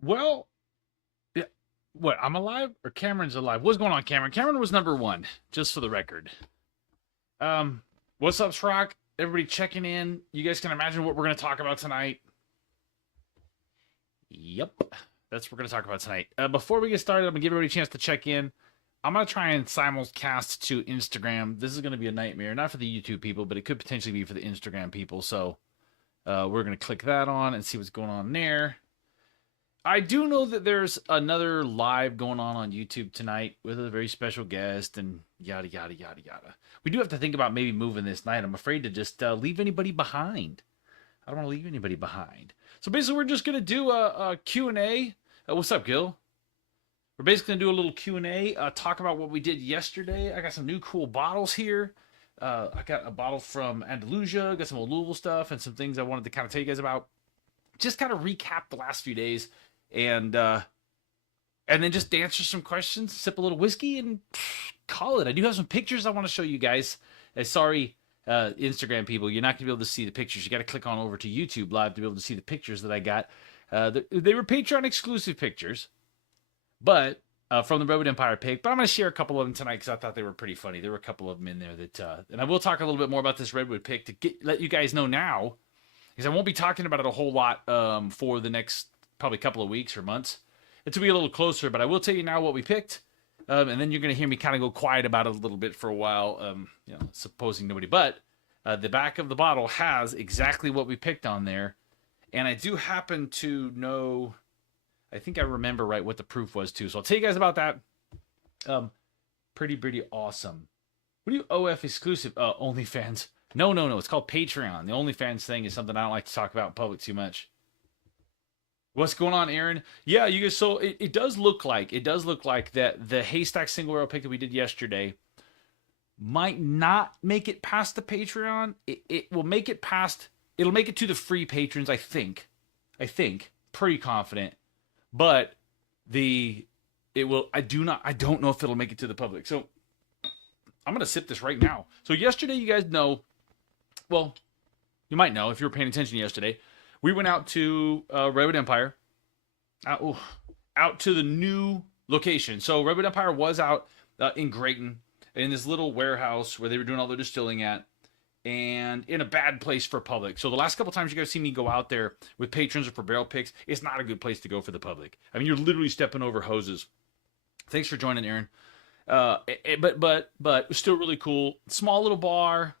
Well, yeah, what? I'm alive or Cameron's alive? What's going on, Cameron? Cameron was number one, just for the record. Um, what's up, Schrock? Everybody checking in. You guys can imagine what we're going to talk about tonight. Yep, that's what we're going to talk about tonight. Before we get started, I'm going to give everybody a chance to check in. I'm going to try and simulcast to Instagram. This is going to be a nightmare, not for the YouTube people, but it could potentially be for the Instagram people. So we're going to click that on and see what's going on there. I do know that there's another live going on YouTube tonight with a very special guest and yada yada yada yada. We do have to think about maybe moving this night. I'm afraid to just leave anybody behind. I don't want to leave anybody behind. So basically, we're just gonna do a Q&A. What's up, Gil? We're basically gonna do a little Q&A. Talk about what we did yesterday. I got some new cool bottles here. I got a bottle from Andalusia. Got some old Louisville stuff and some things I wanted to kind of tell you guys about. Just kind of recap the last few days and then just answer some questions, sip a little whiskey, and call it. I do have some pictures I want to show you guys. Sorry, Instagram people, you're not going to be able to see the pictures. You got to click on over to YouTube Live to be able to see the pictures that I got. They were Patreon exclusive pictures, but from the Redwood Empire pick. But I'm going to share a couple of them tonight because I thought they were pretty funny. There were a couple of them in there that, and I will talk a little bit more about this Redwood pick to let you guys know now, because I won't be talking about it a whole lot for the next probably a couple of weeks or months. It'll be a little closer, but I will tell you now what we picked. And then you're going to hear me kind of go quiet about it a little bit for a while, supposing nobody. But the back of the bottle has exactly what we picked on there. And I do happen to know, I think I remember right what the proof was too. So I'll tell you guys about that. Pretty awesome. What do you OF exclusive? OnlyFans. No. It's called Patreon. The OnlyFans thing is something I don't like to talk about in public too much. What's going on, Aaron? Yeah, you guys. So it does look like that the haystack single barrel pick that we did yesterday might not make it past the Patreon. It will make it past. It'll make it to the free patrons. I think. Pretty confident. But it will. I don't know if it'll make it to the public. So I'm gonna sip this right now. So yesterday, you guys know. Well, you might know if you were paying attention yesterday. We went out to Redwood Empire, out to the new location. So Redwood Empire was out in Grayton, in this little warehouse where they were doing all their distilling at, and in a bad place for public. So the last couple times you guys see me go out there with patrons or for barrel picks, it's not a good place to go for the public. I mean, you're literally stepping over hoses. Thanks for joining, Aaron. But still really cool. Small little bar,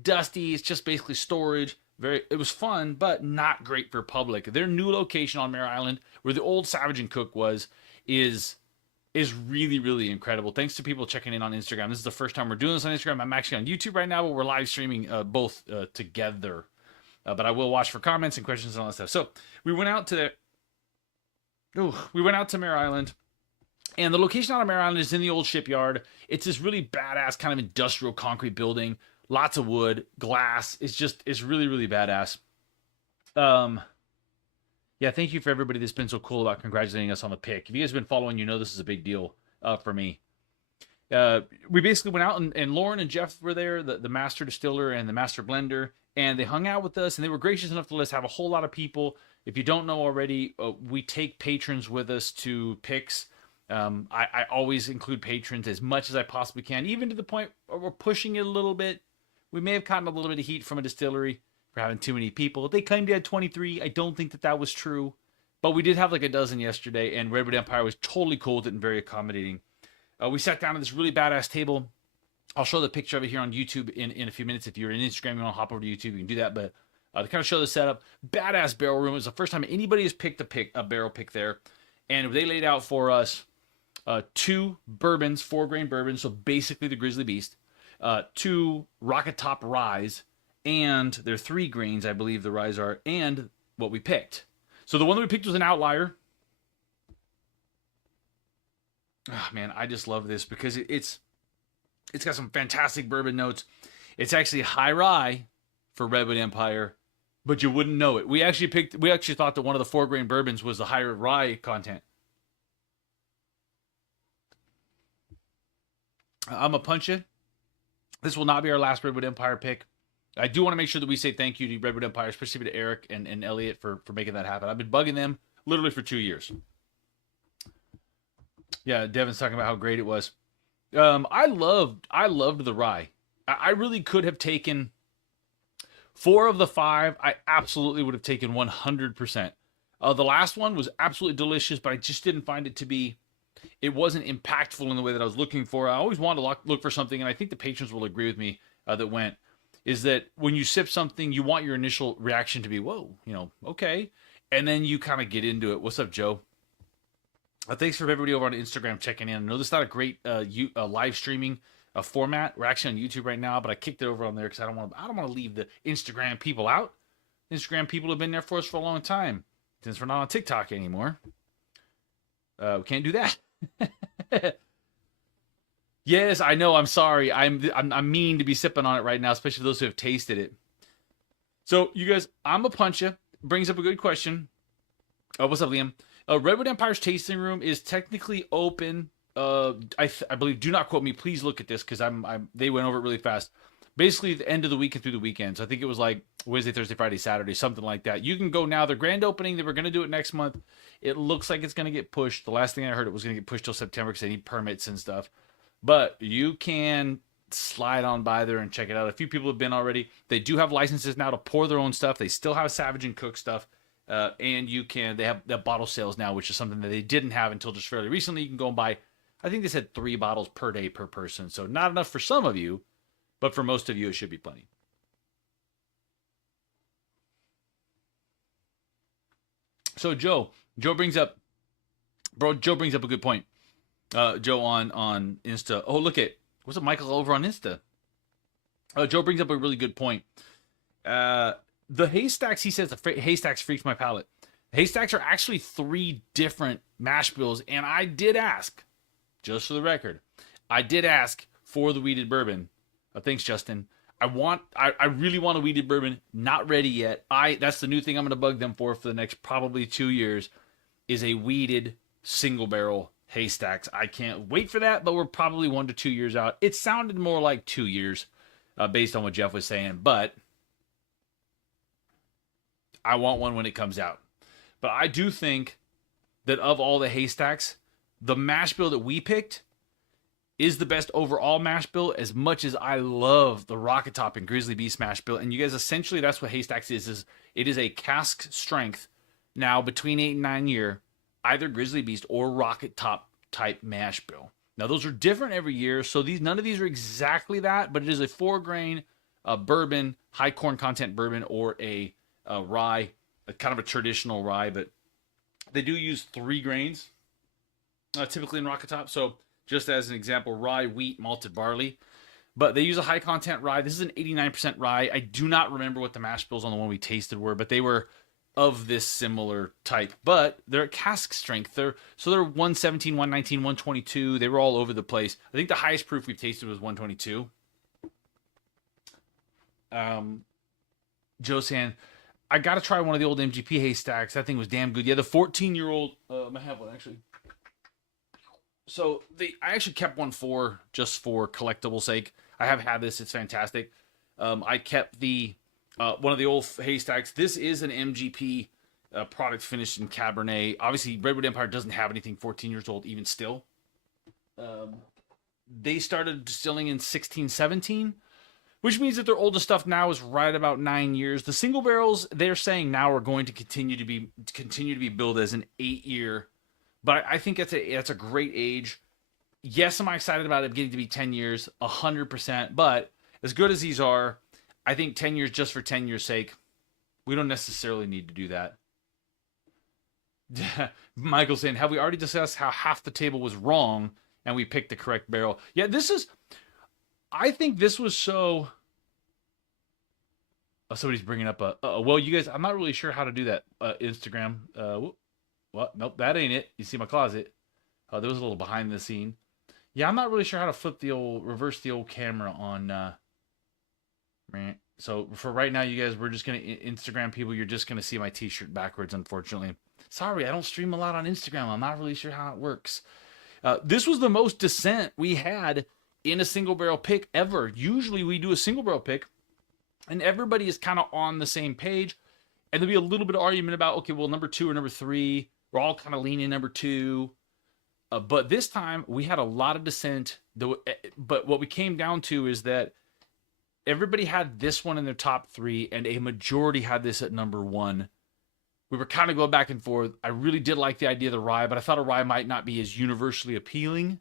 dusty. It's just basically storage. It was fun, but not great for public. Their new location on Mare Island, where the old Savage and Cook was, is really incredible. Thanks to people checking in on Instagram. This is the first time we're doing this on Instagram. I'm actually on YouTube right now, but we're live streaming both together. But I will watch for comments and questions and all that stuff. So we went out to Mare Island. And the location on Mare Island is in the old shipyard. It's this really badass kind of industrial concrete building. Lots of wood, glass. It's really badass. Yeah, thank you for everybody that's been so cool about congratulating us on the pick. If you guys have been following, you know this is a big deal for me. We basically went out and Lauren and Jeff were there, the master distiller and the master blender, and they hung out with us and they were gracious enough to let us have a whole lot of people. If you don't know already, we take patrons with us to picks. I always include patrons as much as I possibly can, even to the point where we're pushing it a little bit. We may have gotten a little bit of heat from a distillery for having too many people. They claimed they had 23. I don't think that was true. But we did have like a dozen yesterday, and Redwood Empire was totally cool with it and very accommodating. We sat down at this really badass table. I'll show the picture of it here on YouTube in a few minutes. If you're in Instagram, you want to hop over to YouTube, you can do that. But to kind of show the setup, badass barrel room. It was the first time anybody has picked a barrel pick there. And they laid out for us 2 bourbons, 4-grain bourbons, so basically the Grizzly Beast. 2 Rocket Top Ryes, and they're 3 grains, I believe the Ryes are, and what we picked. So the one that we picked was an outlier. Oh, man, I just love this because it's got some fantastic bourbon notes. It's actually high rye for Redwood Empire, but you wouldn't know it. We actually thought that one of the 4-grain bourbons was the higher rye content. I'm going to punch it. This will not be our last Redwood Empire pick. I do want to make sure that we say thank you to Redwood Empire, especially to Eric and Elliot for making that happen. I've been bugging them literally for 2 years. Yeah, Devin's talking about how great it was. I loved the rye. I really could have taken 4 of the 5. I absolutely would have taken 100%. The last one was absolutely delicious, but I just didn't find it to be. It wasn't impactful in the way that I was looking for. I always wanted to look for something, and I think the patrons will agree with me is that when you sip something, you want your initial reaction to be, whoa, okay. And then you kind of get into it. What's up, Joe? Thanks for everybody over on Instagram checking in. I know this is not a great live streaming format. We're actually on YouTube right now, but I kicked it over on there because I don't want to leave the Instagram people out. Instagram people have been there for us for a long time. Since we're not on TikTok anymore, we can't do that. Yes, I know. I'm sorry. I'm mean to be sipping on it right now, especially those who have tasted it. So, you guys, I'm a punch you. Brings up a good question. What's up, Liam? Redwood Empire's tasting room is technically open. I believe. Do not quote me. Please look at this because they went over it really fast. Basically, the end of the week and through the weekend. So I think it was like Wednesday, Thursday, Friday, Saturday, something like that. You can go now. The grand opening, they were going to do it next month. It looks like it's going to get pushed. The last thing I heard, it was going to get pushed till September because they need permits and stuff. But you can slide on by there and check it out. A few people have been already. They do have licenses now to pour their own stuff. They still have Savage and Cook stuff. And they have the bottle sales now, which is something that they didn't have until just fairly recently. You can go and buy, I think they said 3 bottles per day per person. So not enough for some of you, but for most of you, it should be plenty. So Joe brings up a good point. Joe on Insta. Oh, look at, what's up, Michael, over on Insta? Joe brings up a really good point. The haystacks, he says, the haystacks freaks my palate. Haystacks are actually 3 different mash bills, and I did ask, just for the record, for the wheated bourbon. Thanks, Justin. I really want a wheated bourbon, not ready yet. That's the new thing I'm going to bug them for the next probably 2 years, is a wheated single barrel haystacks. I can't wait for that, but we're probably 1 to 2 years out. It sounded more like 2 years based on what Jeff was saying, but I want one when it comes out. But I do think that of all the haystacks, the mash bill that we picked is the best overall mash bill, as much as I love the Rocket Top and Grizzly Beast mash bill. And you guys, essentially, that's what haystacks is it is a cask strength, now between 8 and 9 year, either Grizzly Beast or Rocket Top type mash bill. Now, those are different every year, so none of these are exactly that, but it is a 4-grain bourbon, high corn content bourbon, or a rye, kind of a traditional rye, but they do use 3 grains typically in Rocket Top. So just as an example, rye, wheat, malted barley, but they use a high content rye. This is an 89% rye. I do not remember what the mash bills on the one we tasted were, but they were of this similar type, but they're at cask strength. They're 117, 119, 122. They were all over the place. I think the highest proof we've tasted was 122. Joe saying, I got to try one of the old MGP haystacks. That thing was damn good. Yeah, the 14-year-old, I have one actually. So I actually kept one just for collectible sake. I have had this. It's fantastic. I kept one of the old haystacks. This is an MGP product finished in Cabernet. Obviously, Redwood Empire doesn't have anything 14 years old even still. They started distilling in 1617. Which means that their oldest stuff now is right about 9 years. The single barrels, they're saying now are going to continue to be billed as an 8-year. But I think that's a great age. Yes, am I excited about it getting to be 10 years? 100%. But as good as these are, I think 10 years just for 10 years' sake, we don't necessarily need to do that. Michael saying, have we already discussed how half the table was wrong and we picked the correct barrel? Yeah, I think this was so... somebody's bringing up well, you guys, I'm not really sure how to do that. Instagram. What? Nope, that ain't it. You see my closet. There was a little behind the scene. Yeah, I'm not really sure how to reverse the old camera on... So for right now, you guys, we're just going to... Instagram people, you're just going to see my t-shirt backwards, unfortunately. Sorry, I don't stream a lot on Instagram. I'm not really sure how it works. This was the most dissent we had in a single barrel pick ever. Usually we do a single barrel pick and everybody is kind of on the same page. and there'll be a little bit of argument about, okay, well, number 2 or number 3. We're all kind of leaning number 2. But this time we had a lot of dissent. But what we came down to is that everybody had this one in their top 3, and a majority had this at number 1. We were kind of going back and forth. I really did like the idea of the rye, but I thought a rye might not be as universally appealing.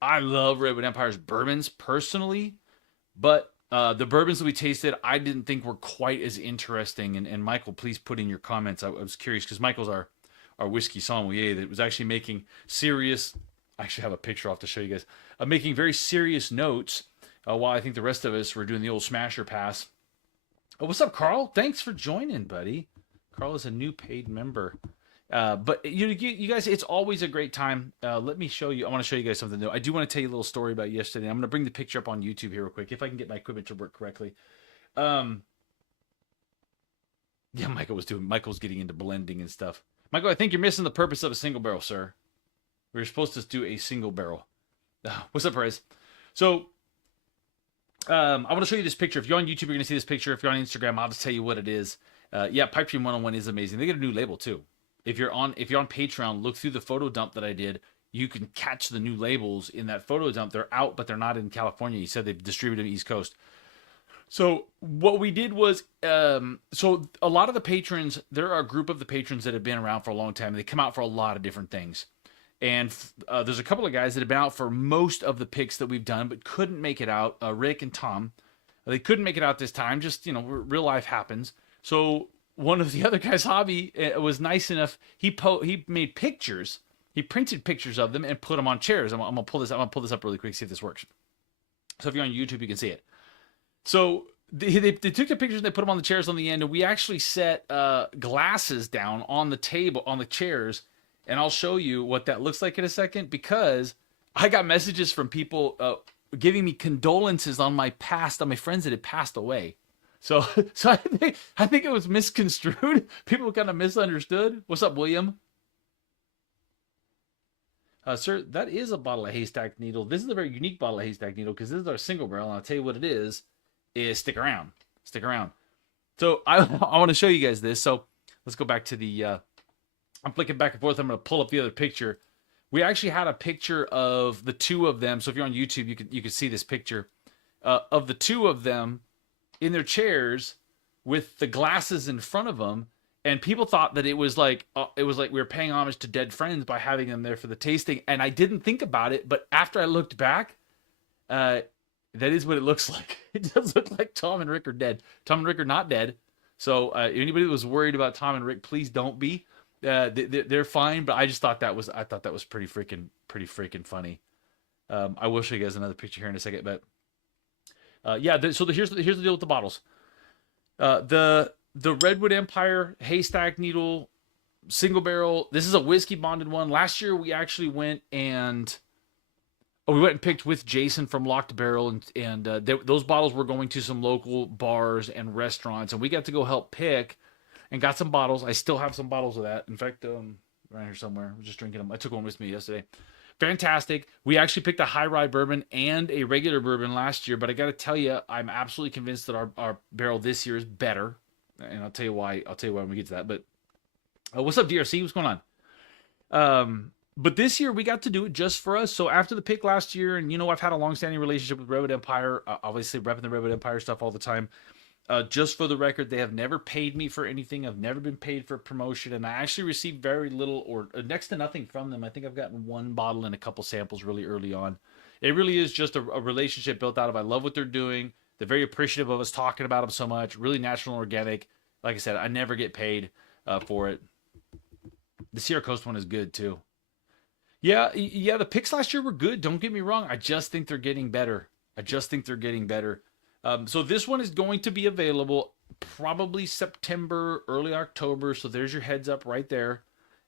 I love Redwood Empire's bourbons personally, but the bourbons that we tasted, I didn't think were quite as interesting. And Michael, please put in your comments. I was curious because Michael's our whiskey sommelier that was actually making serious. I actually have a picture off to show you guys. Making very serious notes while I think the rest of us were doing the old smasher pass. Oh, what's up, Carl? Thanks for joining, buddy. Carl is a new paid member. But you guys, it's always a great time. Let me show you. I want to show you guys something new. I do want to tell you a little story about yesterday. I'm going to bring the picture up on YouTube here real quick if I can get my equipment to work correctly. Yeah, Michael's getting into blending and stuff. Michael, I think you're missing the purpose of a single barrel, sir. We're supposed to do a single barrel. What's up, Perez? So, I want to show you this picture. If you're on YouTube, you're going to see this picture. If you're on Instagram, I'll just tell you what it is. Yeah, Pipe Dream 101 is amazing. They get a new label too. If you're on Patreon, look through the photo dump that I did. You can catch the new labels in that photo dump. They're out, but they're not in California. He said they've distributed them East Coast. So what we did was, so a lot of the patrons, there are a group of the patrons that have been around for a long time. They come out for a lot of different things. And there's a couple of guys that have been out for most of the picks that we've done, but couldn't make it out. Rick and Tom, they couldn't make it out this time. Just, real life happens. So one of the other guys, Hobby, was nice enough. He made pictures. He printed pictures of them and put them on chairs. I'm gonna pull this. I'm gonna pull this up really quick, see if this works. So if you're on YouTube, you can see it. So they took the pictures and they put them on the chairs on the end, and we actually set glasses down on the table, on the chairs, and I'll show you what that looks like in a second, because I got messages from people giving me condolences on my friends that had passed away. So I think it was misconstrued. People kind of misunderstood. What's up, William? Sir, that is a bottle of Haystack Needle. This is a very unique bottle of Haystack Needle because this is our single barrel, and I'll tell you what it is stick around. Stick around. So I want to show you guys this. So let's go back to the, I'm flicking back and forth. I'm going to pull up the other picture. We actually had a picture of the two of them. So if you're on YouTube, you can see this picture of the two of them in their chairs with the glasses in front of them, and people thought that it was like we were paying homage to dead friends by having them there for the tasting. And I didn't think about it, but after I looked back, that is what it looks like. It does look like Tom and Rick are dead. Tom and Rick are not dead. So anybody that was worried about Tom and Rick, please don't be. They're fine. But I just thought that was pretty freaking funny. I will show you guys another picture here in a second, but. Here's the deal with the bottles. The Redwood Empire Haystack Needle single barrel. This is a whiskey bonded one. Last year we actually went and picked with Jason from Locked Barrel, and those bottles were going to some local bars and restaurants, and we got to go help pick and got some bottles. I still have some bottles of that. In fact, right here somewhere. I'm just drinking them. I took one with me yesterday. Fantastic. We actually picked a high rye bourbon and a regular bourbon last year, but I got to tell you, I'm absolutely convinced that our barrel this year is better, and I'll tell you why. I'll tell you why when we get to that. But what's up, DRC? What's going on? But this year we got to do it just for us. So after the pick last year, and I've had a long-standing relationship with Redwood Empire, obviously repping the Redwood Empire stuff all the time. Just for the record, they have never paid me for anything. I've never been paid for promotion, and I actually received very little or next to nothing from them. I think I've gotten one bottle and a couple samples really early on. It really is just a relationship built out of I love what they're doing. They're very appreciative of us talking about them so much. Really natural and organic. Like I said, I never get paid for it. The Sierra Coast one is good too. Yeah, the picks last year were good. Don't get me wrong. I just think they're getting better. So this one is going to be available probably September, early October. So there's your heads up right there.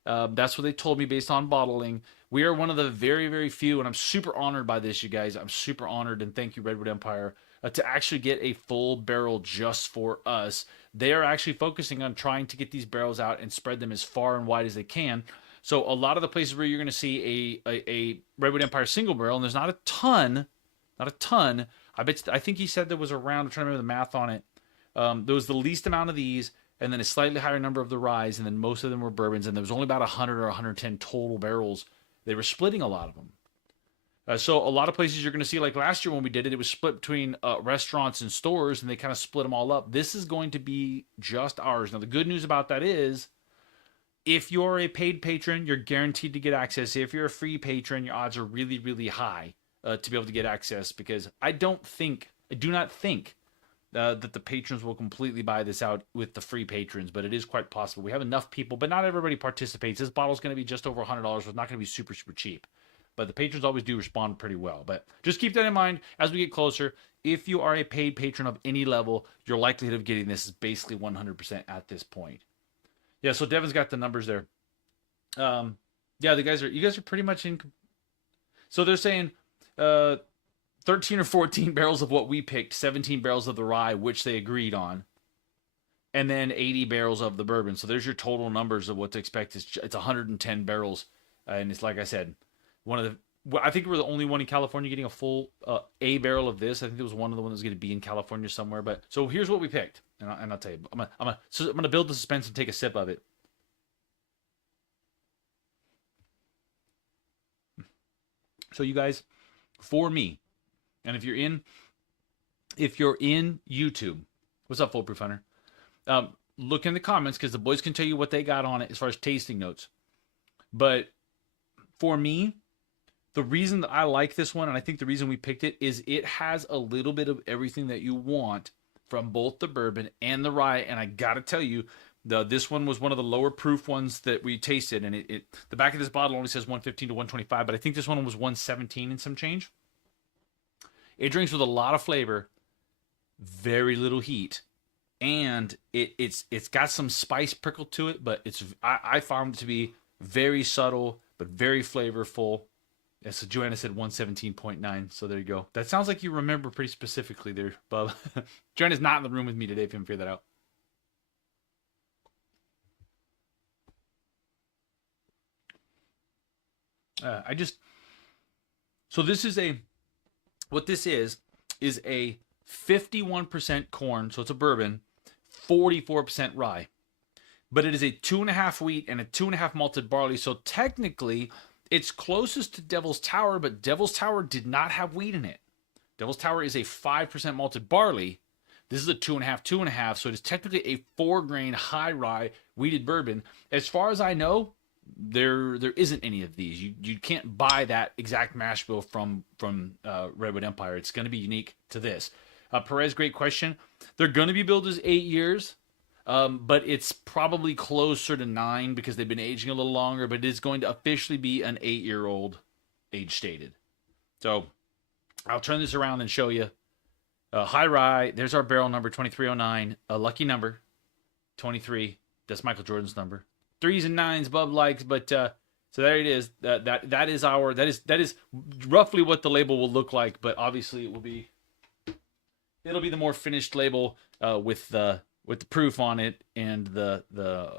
That's what they told me based on bottling. We are one of the very, very few, and I'm super honored by this, you guys. I'm super honored, and thank you, Redwood Empire, to actually get a full barrel just for us. They are actually focusing on trying to get these barrels out and spread them as far and wide as they can. So a lot of the places where you're going to see a Redwood Empire single barrel, and there's not a ton. I think he said there was around, I'm trying to remember the math on it. There was the least amount of these. and then a slightly higher number of the ryes, and then most of them were bourbons, and there was only about 100 or 110 total barrels. They were splitting a lot of them. So a lot of places you're going to see, like last year when we did it, it was split between restaurants and stores, and they kind of split them all up. This is going to be just ours. Now, the good news about that is, if you're a paid patron, you're guaranteed to get access. If you're a free patron, your odds are really, really high to be able to get access, because I do not think that the patrons will completely buy this out with the free patrons, but it is quite possible. We have enough people, but not everybody participates. This bottle's going to be just over $100. It's not going to be super, super cheap. But the patrons always do respond pretty well. But just keep that in mind as we get closer. If you are a paid patron of any level, your likelihood of getting this is basically 100% at this point. Yeah, so Devin's got the numbers there. Yeah, you guys are pretty much in. So they're saying 13 or 14 barrels of what we picked, 17 barrels of the rye, which they agreed on, and then 80 barrels of the bourbon. So there's your total numbers of what to expect. It's 110 barrels, and it's like I said, I think we're the only one in California getting a full a barrel of this. I think there was one of the ones that was going to be in California somewhere. But so here's what we picked, and I'll tell you. I'm gonna build the suspense and take a sip of it. So you guys, for me, and if you're in YouTube, what's up, Foolproof Hunter? Look in the comments, because the boys can tell you what they got on it as far as tasting notes. But for me, the reason that I like this one, and I think the reason we picked it, is it has a little bit of everything that you want from both the bourbon and the rye. And I gotta tell you, this one was one of the lower proof ones that we tasted, and the back of this bottle only says 115 to 125, but I think this one was 117 and some change. It drinks with a lot of flavor, very little heat, and it's got some spice prickle to it, but I found it to be very subtle but very flavorful. Yeah, so Joanna said 117.9, so there you go. That sounds like you remember pretty specifically there, Bub. Joanna's not in the room with me today, if you haven't figured that out. So this is what this is a 51% corn, so it's a bourbon, 44% rye. But it is a 2.5 wheat and a 2.5 malted barley, so technically it's closest to Devil's Tower, but Devil's Tower did not have wheat in it. Devil's Tower is a 5% malted barley. This is a 2.5, so it is technically a 4-grain high rye wheated bourbon. As far as I know, there isn't any of these. You can't buy that exact mash bill from Redwood Empire. It's going to be unique to this. Perez, great question. They're going to be billed as 8 years. But it's probably closer to 9 because they've been aging a little longer, but it is going to officially be an 8-year-old age stated. So I'll turn this around and show you. High rye, there's our barrel number 2309, a lucky number, 23. That's Michael Jordan's number. 3s and 9s Bub likes, but so there it is. That is roughly what the label will look like, but obviously it'll be the more finished label with the proof on it and the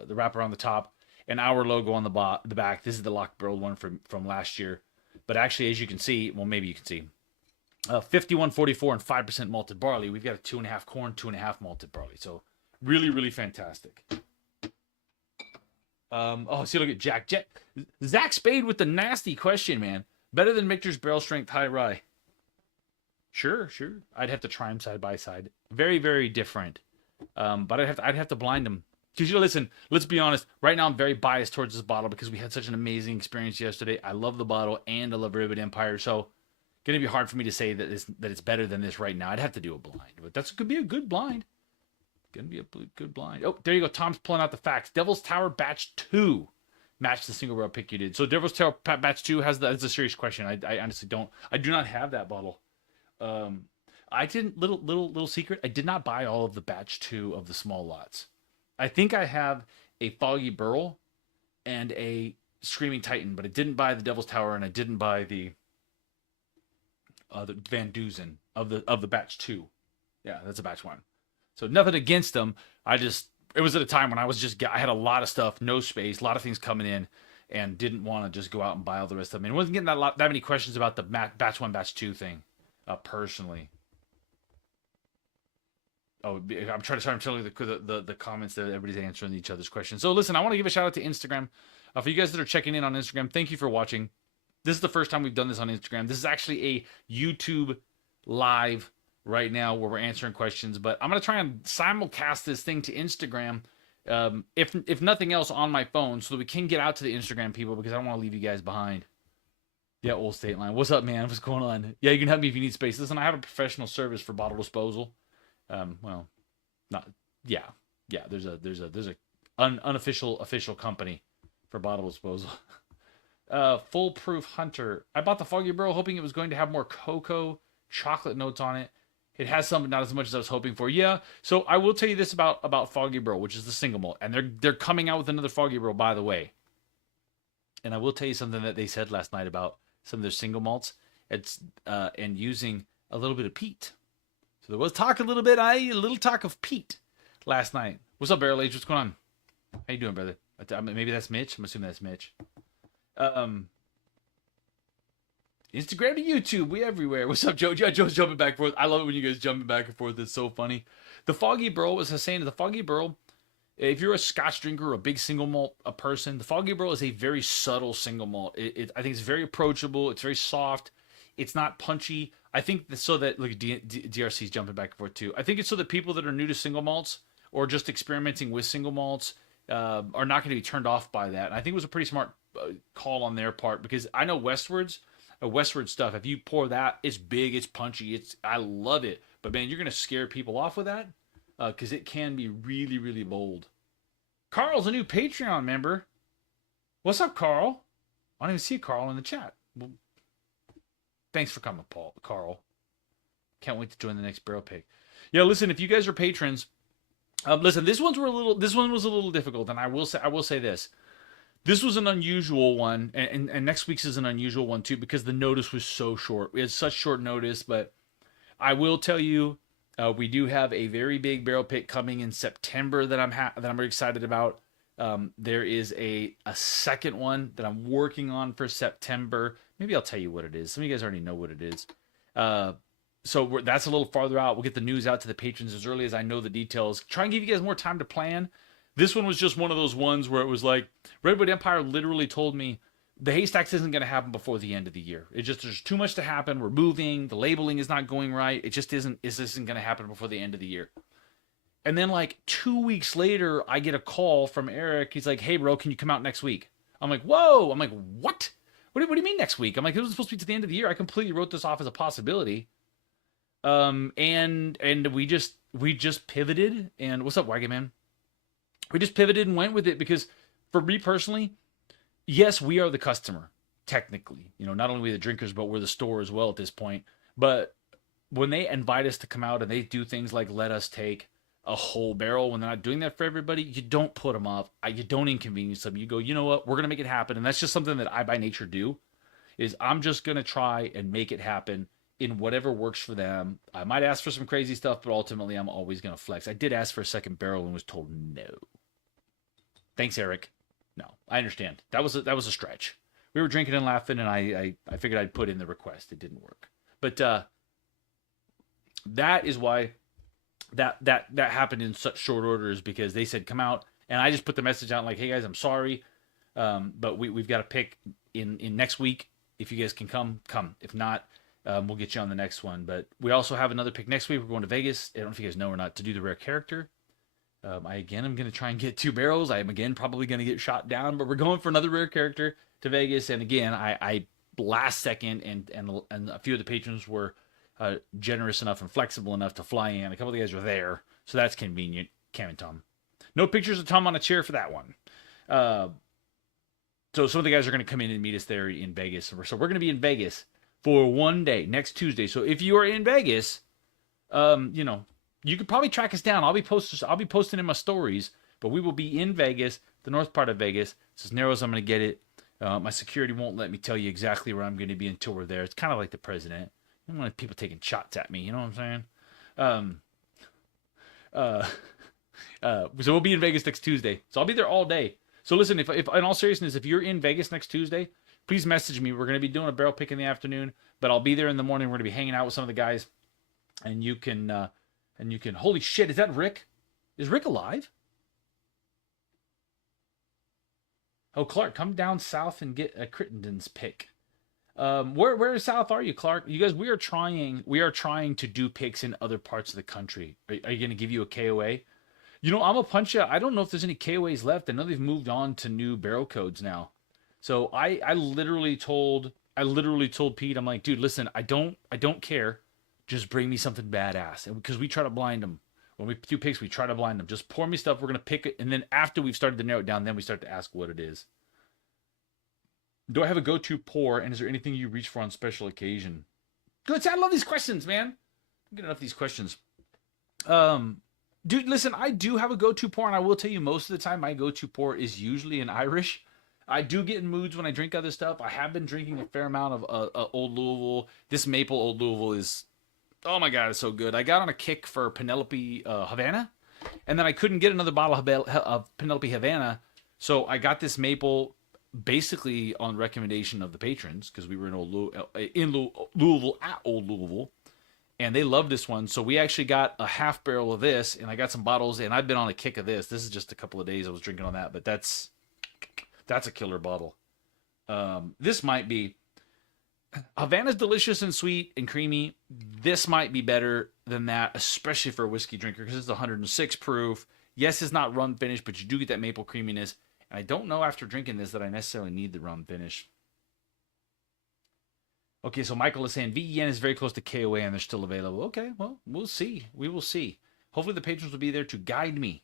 wrapper on the top and our logo on the back. This is the locked barrel one from last year. But actually, as you can see, well, maybe you can see, 51.44 and 5% malted barley. We've got a 2.5 corn, 2.5 malted barley. So really, really fantastic. See, look at Jack. Zach Spade with the nasty question, man. Better than Michter's barrel strength high rye. Sure. I'd have to try them side by side. Very, very different. But I'd have to blind them. Because listen, let's be honest. Right now, I'm very biased towards this bottle because we had such an amazing experience yesterday. I love the bottle and I love Redwood Empire. So, gonna be hard for me to say that it's better than this right now. I'd have to do a blind, but could be a good blind. Gonna be a good blind. Oh, there you go. Tom's pulling out the facts. Devil's Tower Batch 2 matched the single barrel pick you did. So Devil's Tower Batch 2 that's a serious question. I honestly don't. I do not have that bottle. I didn't. Little secret. I did not buy all of the Batch 2 of the small lots. I think I have a Foggy Burl and a Screaming Titan, but I didn't buy the Devil's Tower and I didn't buy the Van Dusen of the Batch 2. Yeah, that's a Batch 1. So nothing against them. It was at a time when I had a lot of stuff, no space, a lot of things coming in, and didn't want to just go out and buy all the rest of them. And wasn't getting that many questions about the Batch 1, Batch 2 thing, personally. Oh, I'm trying to look at the comments that everybody's answering each other's questions. So listen, I want to give a shout out to Instagram. For you guys that are checking in on Instagram, thank you for watching. This is the first time we've done this on Instagram. This is actually a YouTube live right now where we're answering questions, but I'm gonna try and simulcast this thing to Instagram, if nothing else, on my phone, so that we can get out to the Instagram people, because I don't want to leave you guys behind. Yeah, Old State Line. What's up, man? What's going on? Yeah, you can help me if you need space. Listen, I have a professional service for bottle disposal. Well, not yeah. There's a unofficial official company for bottle disposal. Foolproof Hunter. I bought the Foggy Barrel hoping it was going to have more cocoa chocolate notes on it. It has some, but not as much as I was hoping for. Yeah. So I will tell you this about Foggy Barrel, which is the single malt, and they're coming out with another Foggy Barrel, by the way. And I will tell you something that they said last night about some of their single malts. It's and using a little bit of peat. So there was talk a little talk of peat last night. What's up, Barrel Age? What's going on? How you doing, brother? Maybe that's Mitch. I'm assuming that's Mitch. Instagram to YouTube, we everywhere. What's up, Joe? Joe's jumping back and forth. I love it when you guys jumping back and forth. It's so funny. The Foggy Barrel, as I was saying, the Foggy Barrel, if you're a Scotch drinker or a big single malt person, the Foggy Barrel is a very subtle single malt. I think it's very approachable. It's very soft. It's not punchy. I think so that, look, DRC's jumping back and forth too. I think it's so that people that are new to single malts or just experimenting with single malts are not going to be turned off by that. And I think it was a pretty smart call on their part, because I know Westward stuff, if you pour that, it's big, it's punchy, I love it. But man, you're going to scare people off with that, because it can be really, really bold. Carl's a new Patreon member. What's up, Carl? I don't even see Carl in the chat. Well, thanks for coming, Carl. Can't wait to join the next barrel pick. Yeah, listen, if you guys are patrons, listen, this one was a little difficult, and I will say this. This was an unusual one, and next week's is an unusual one too, because the notice was so short. We had such short notice, but I will tell you, we do have a very big barrel pick coming in September that I'm very excited about. There is a second one that I'm working on for September. Maybe I'll tell you what it is. Some of you guys already know what it is. So that's a little farther out. We'll get the news out to the patrons as early as I know the details. Try and give you guys more time to plan. This one was just one of those ones where it was like, Redwood Empire literally told me the Haystacks isn't going to happen before the end of the year. There's too much to happen. We're moving. The labeling is not going right. It just isn't going to happen before the end of the year. And then like 2 weeks later, I get a call from Eric. He's like, hey, bro, can you come out next week? I'm like, whoa. I'm like, what? What do you mean next week? I'm like, it was supposed to be to the end of the year. I completely wrote this off as a possibility. And we just pivoted. And what's up, Wagon Man? We just pivoted and went with it, because for me personally, yes, we are the customer, technically. Not only are we the drinkers, but we're the store as well at this point. But when they invite us to come out and they do things like let us take a whole barrel, when they're not doing that for everybody, you don't put them up. You don't inconvenience them. You go, you know what? We're going to make it happen. And that's just something that I by nature do, is I'm just going to try and make it happen in whatever works for them. I might ask for some crazy stuff, but ultimately I'm always going to flex. I did ask for a second barrel and was told no. Thanks, Eric. No, I understand. That was a stretch. We were drinking and laughing, and I figured I'd put in the request. It didn't work. But that is why that happened in such short order, is because they said come out, and I just put the message out like, hey guys, I'm sorry, but we've got to pick in next week. If you guys can come. If not, we'll get you on the next one. But we also have another pick next week. We're going to Vegas. I don't know if you guys know or not, to do the rare character. I am going to try and get 2 barrels. I am again probably going to get shot down, but we're going for another rare character to Vegas. And again, I last second and a few of the patrons were generous enough and flexible enough to fly in. A couple of the guys were there, so that's convenient. Cam and Tom. No pictures of Tom on a chair for that one. So some of the guys are going to come in and meet us there in Vegas. So we're going to be in Vegas for one day, next Tuesday. So if you are in Vegas, you could probably track us down. I'll be posting in my stories, but we will be in Vegas, the north part of Vegas. It's as narrow as I'm going to get it. My security won't let me tell you exactly where I'm going to be until we're there. It's kind of like the president. I don't want people taking shots at me. You know what I'm saying? So we'll be in Vegas next Tuesday. So I'll be there all day. So listen, if in all seriousness, if you're in Vegas next Tuesday, please message me. We're going to be doing a barrel pick in the afternoon, but I'll be there in the morning. We're going to be hanging out with some of the guys, and you can And you can, holy shit, is that Rick? Is Rick alive? Oh, Clark, come down south and get a Crittenden's pick. Where south are you, Clark? You guys, we are trying to do picks in other parts of the country. Are you gonna give you a KOA? You know, I'm gonna punch you. I don't know if there's any KOAs left. I know they've moved on to new barrel codes now. So I literally told Pete, I'm like, dude, listen, I don't care. Just bring me something badass. And because we try to blind them. When we do picks, we try to blind them. Just pour me stuff. We're gonna pick it, and then after we've started to narrow it down, then we start to ask what it is. Do I have a go-to pour, and is there anything you reach for on special occasion? Good. I love these questions, man. I'm getting enough of these questions. Dude, listen, I do have a go-to pour, and I will tell you most of the time my go-to pour is usually an Irish. I do get in moods when I drink other stuff. I have been drinking a fair amount of Old Louisville. This maple Old Louisville is, oh my God, it's so good. I got on a kick for Penelope Havana, and then I couldn't get another bottle of Penelope Havana, so I got this maple basically on recommendation of the patrons because we were in Louisville at Old Louisville, and they loved this one. So we actually got a half barrel of this, and I got some bottles, and I've been on a kick of this. This is just a couple of days I was drinking on that, but that's a killer bottle. This might be Havana's delicious and sweet and creamy. This might be better than that, especially for a whiskey drinker because it's 106 proof. Yes, it's not rum finish, but you do get that maple creaminess. And I don't know after drinking this that I necessarily need the rum finish. Okay, so Michael is saying VEN is very close to KOA and they're still available. Okay, well, we'll see. We will see. Hopefully the patrons will be there to guide me.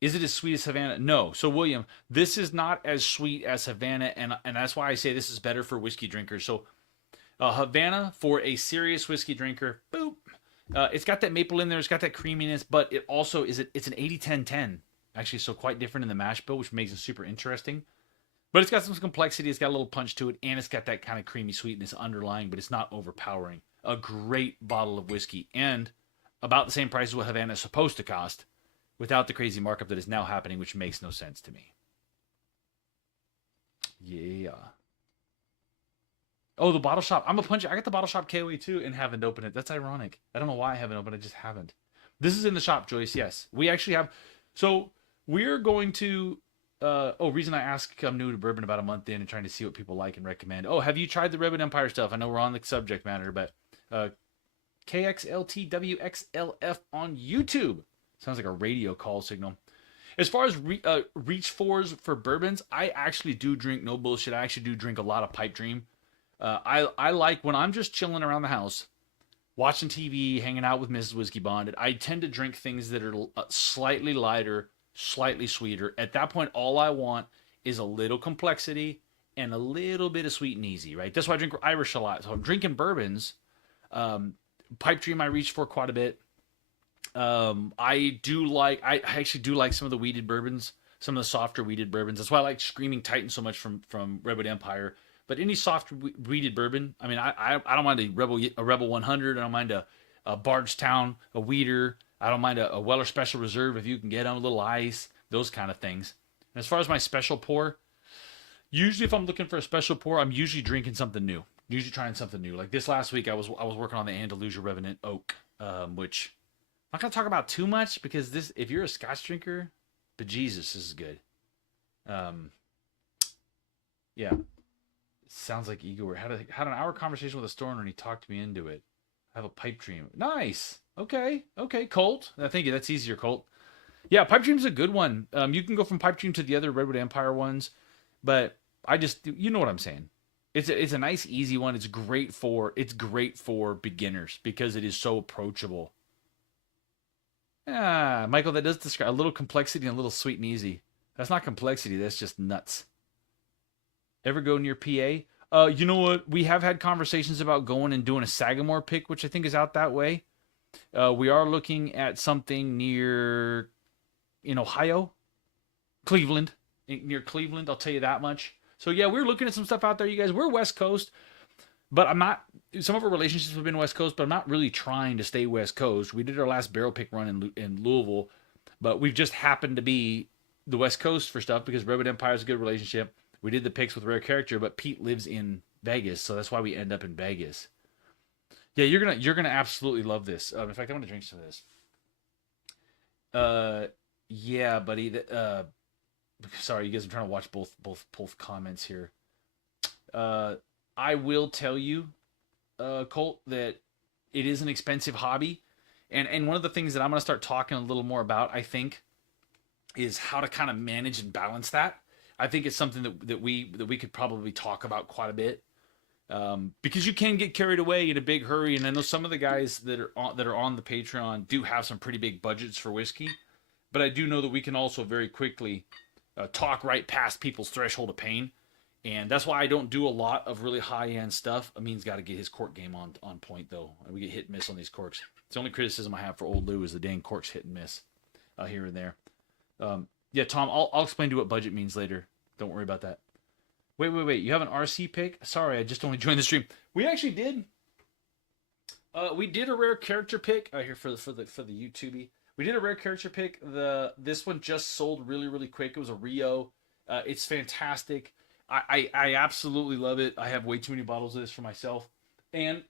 Is it as sweet as Havana? No. So, William, this is not as sweet as Havana, and that's why I say this is better for whiskey drinkers. So, Havana, for a serious whiskey drinker, boop. It's got that maple in there. It's got that creaminess, but it also it's an 80-10-10. Actually, so quite different in the mash bill, which makes it super interesting. But it's got some complexity. It's got a little punch to it, and it's got that kind of creamy sweetness underlying, but it's not overpowering. A great bottle of whiskey, and about the same price as what Havana is supposed to cost, without the crazy markup that is now happening, which makes no sense to me. Yeah. Oh, the bottle shop. I'm a punch. I got the bottle shop KOA too and haven't opened it. That's ironic. I don't know why I haven't opened it. I just haven't. This is in the shop, Joyce. Yes. We actually have. So we're going to. Reason I ask, I'm new to bourbon about a month in and trying to see what people like and recommend. Oh, have you tried the Redwood Empire stuff? I know we're on the subject matter, but KXLTWXLF on YouTube. Sounds like a radio call signal. As far as reach fours for bourbons, I actually do drink, no bullshit, I actually do drink a lot of Pipe Dream. I like when I'm just chilling around the house, watching TV, hanging out with Mrs. Whiskey Bonded, I tend to drink things that are slightly lighter, slightly sweeter. At that point, all I want is a little complexity and a little bit of sweet and easy, right? That's why I drink Irish a lot. So I'm drinking bourbons. Pipe Dream I reach for quite a bit. I actually do like some of the weeded bourbons, some of the softer weeded bourbons. That's why I like Screaming Titan so much from Redwood Empire. But any soft weeded bourbon, I mean, I don't mind a Rebel 100. I don't mind a Bardstown, a Weeder. I don't mind a Weller Special Reserve if you can get on a little ice, those kind of things. And as far as my special pour, usually if I'm looking for a special pour, I'm usually drinking something new. Usually trying something new. Like this last week, I was working on the Andalusia Revenant Oak, which I'm not gonna talk about too much because this, if you're a Scotch drinker, but Jesus, this is good. Yeah, sounds like Igor had an hour conversation with a store owner and he talked me into it. I have a Pipe Dream. Nice. Okay, Colt. Thank you. That's easier, Colt. Yeah, Pipe Dream's a good one. You can go from Pipe Dream to the other Redwood Empire ones, but you know what I'm saying. It's a nice, easy one. It's great for beginners because it is so approachable. Ah, Michael, that does describe a little complexity and a little sweet and easy. That's not complexity. That's just nuts. Ever go near PA? You know what? We have had conversations about going and doing a Sagamore pick, which I think is out that way. We are looking at something near, in Ohio, Cleveland, near Cleveland. I'll tell you that much. So yeah, we're looking at some stuff out there, you guys. We're West Coast, but I'm not. Some of our relationships have been West Coast, but I'm not really trying to stay West Coast. We did our last barrel pick run in Louisville, but we've just happened to be the West Coast for stuff because Redwood Empire is a good relationship. We did the picks with Rare Character, but Pete lives in Vegas, so that's why we end up in Vegas. Yeah, you're gonna absolutely love this. In fact, I'm gonna drink some of this. Uh, yeah, buddy. Sorry, you guys. I'm trying to watch both comments here. Uh, I will tell you, Colt, that it is an expensive hobby, and one of the things that I'm gonna start talking a little more about, I think, is how to kind of manage and balance that. I think it's something that we could probably talk about quite a bit, because you can get carried away in a big hurry. And I know some of the guys that are on the Patreon do have some pretty big budgets for whiskey, but I do know that we can also very quickly talk right past people's threshold of pain, and that's why I don't do a lot of really high end stuff. Amin's got to get his cork game on point though. We get hit and miss on these corks. It's the only criticism I have for Old Lou is the dang corks hit and miss here and there. Yeah, Tom, I'll explain to you what budget means later. Don't worry about that. Wait. You have an RC pick? Sorry, I just only joined the stream. We actually did. We did a rare character pick here for the YouTubey. We did a rare character pick. This one just sold really quick. It was a Rio. It's fantastic. I absolutely love it. I have way too many bottles of this for myself, and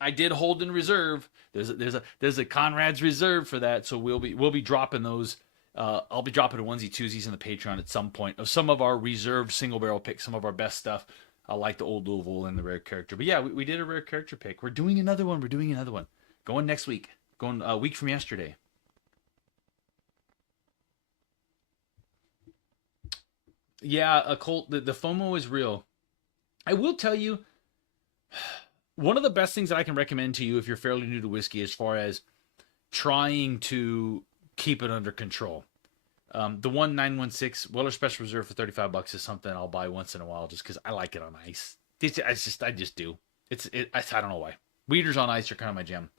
I did hold in reserve. There's a Conrad's reserve for that. So we'll be dropping those. I'll be dropping a onesie twosies in the Patreon at some point of some of our reserved single barrel picks, some of our best stuff. I like the Old Louisville and the rare character. But yeah, we did a rare character pick. We're doing another one. Going next week. Going a week from yesterday. Yeah, a Colt. The FOMO is real. I will tell you, one of the best things that I can recommend to you if you're fairly new to whiskey, as far as trying to keep it under control. The 1916 Weller Special Reserve for $35 is something I'll buy once in a while just because I like it on ice. I just do. I don't know why. Weeders on ice are kind of my jam.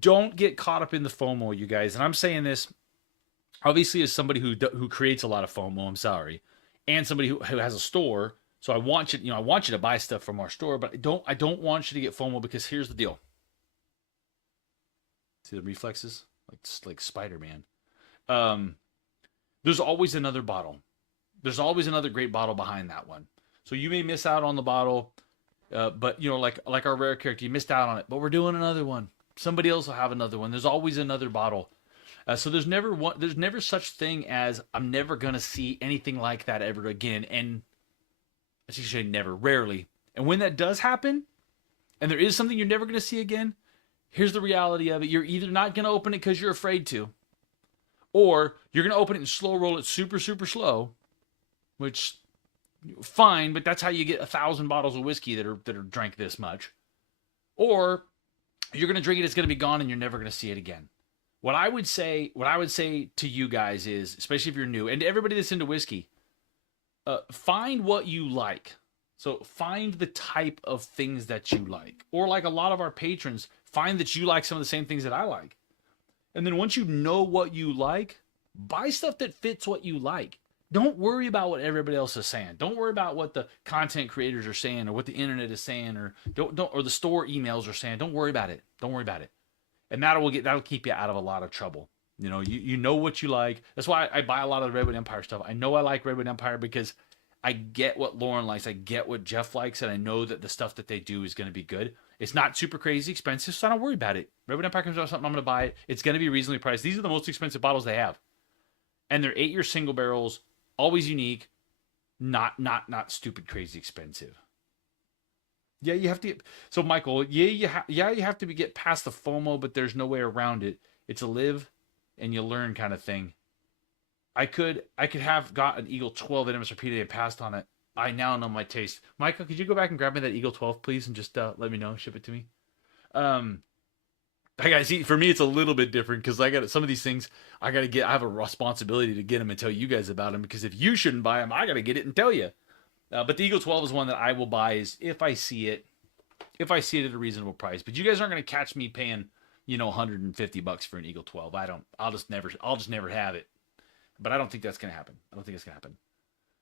Don't get caught up in the FOMO, you guys. And I'm saying this obviously as somebody who creates a lot of FOMO. I'm sorry, and somebody who has a store. So I want you to buy stuff from our store, but I don't want you to get FOMO, because here's the deal. See the reflexes? Like Spider-Man. There's always another bottle. There's always another great bottle behind that one. So you may miss out on the bottle, but like our rare character, you missed out on it. But we're doing another one. Somebody else will have another one. There's always another bottle. So there's never such thing as I'm never gonna see anything like that ever again. And I should say never, rarely. And when that does happen, and there is something you're never gonna see again, here's the reality of it. You're either not gonna open it because you're afraid to, or you're gonna open it and slow roll it super slow, which fine, but that's how you get 1,000 bottles of whiskey that are drank this much. Or you're gonna drink it, it's gonna be gone, and you're never gonna see it again. What I would say to you guys is, especially if you're new, and to everybody that's into whiskey, find what you like. So find the type of things that you like. Or like a lot of our patrons, find that you like some of the same things that I like. And then once you know what you like, buy stuff that fits what you like. Don't worry about what everybody else is saying. Don't worry about what the content creators are saying, or what the internet is saying, or or the store emails are saying. Don't worry about it. Don't worry about it. And that'll keep you out of a lot of trouble. You know what you like. That's why I buy a lot of the Redwood Empire stuff. I know I like Redwood Empire because I get what Lauren likes. I get what Jeff likes, and I know that the stuff that they do is going to be good. It's not super crazy expensive, so I don't worry about it. Redwood Empire comes out with something, I'm going to buy it. It's going to be reasonably priced. These are the most expensive bottles they have, and they're 8-year single barrels, always unique, not stupid crazy expensive. Yeah, you have to. So Michael, you have to get past the FOMO, but there's no way around it. It's a live and you learn kind of thing. I could have got an Eagle 12 at MSRP today and passed on it. I now know my taste. Michael, could you go back and grab me that Eagle 12, please, and just let me know, ship it to me. I gotta see. For me, it's a little bit different because I got some of these things. I have a responsibility to get them and tell you guys about them, because if you shouldn't buy them, I gotta get it and tell you. But the Eagle 12 is one that I will buy if I see it at a reasonable price. But you guys aren't going to catch me paying, $150 for an Eagle 12. I'll just never have it. But I don't think that's going to happen.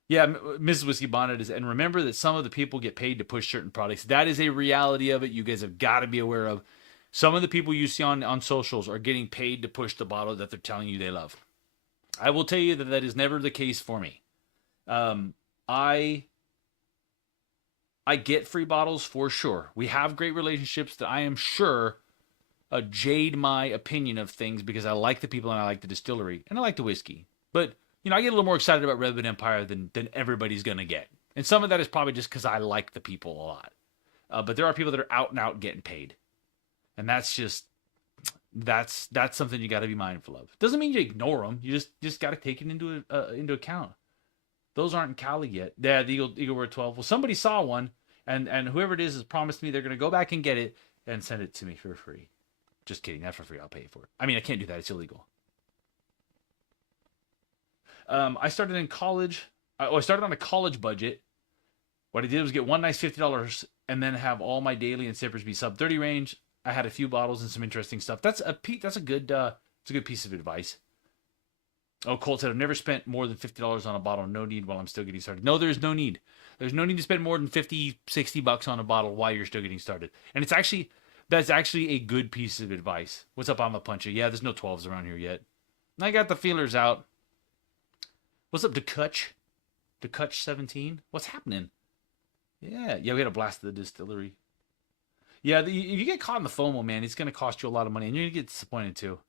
Yeah, Mrs. Whiskey Bonnet and remember that some of the people get paid to push certain products. That is a reality of it. You guys have got to be aware of. Some of the people you see on socials are getting paid to push the bottle that they're telling you they love. I will tell you that is never the case for me. I I get free bottles for sure. We have great relationships that I am sure jade my opinion of things because I like the people and I like the distillery and I like the whiskey. But I get a little more excited about Redwood Empire than everybody's gonna get, and some of that is probably just because I like the people a lot. But there are people that are out and out getting paid, and that's something you got to be mindful of. Doesn't mean you ignore them. You just got to take it into account. Those aren't in Cali yet. Yeah, the Eagle Rare 12. Well, somebody saw one, and whoever it is has promised me they're going to go back and get it and send it to me for free. Just kidding. Not for free. I'll pay for it. I mean, I can't do that. It's illegal. I started in college. I started on a college budget. What I did was get one nice $50 and then have all my daily and sippers be sub 30 range. I had a few bottles and some interesting stuff. That's a good piece of advice. Oh, Colt said, I've never spent more than $50 on a bottle. No need while I'm still getting started. No, there's no need. There's no need to spend more than $50-$60 on a bottle while you're still getting started. And that's actually a good piece of advice. What's up, I'm a puncher? Yeah, there's no 12s around here yet. I got the feelers out. What's up, DeCutch? DeCutch 17? What's happening? Yeah, we had a blast at the distillery. Yeah, if you get caught in the FOMO, man, it's going to cost you a lot of money, and you're going to get disappointed, too.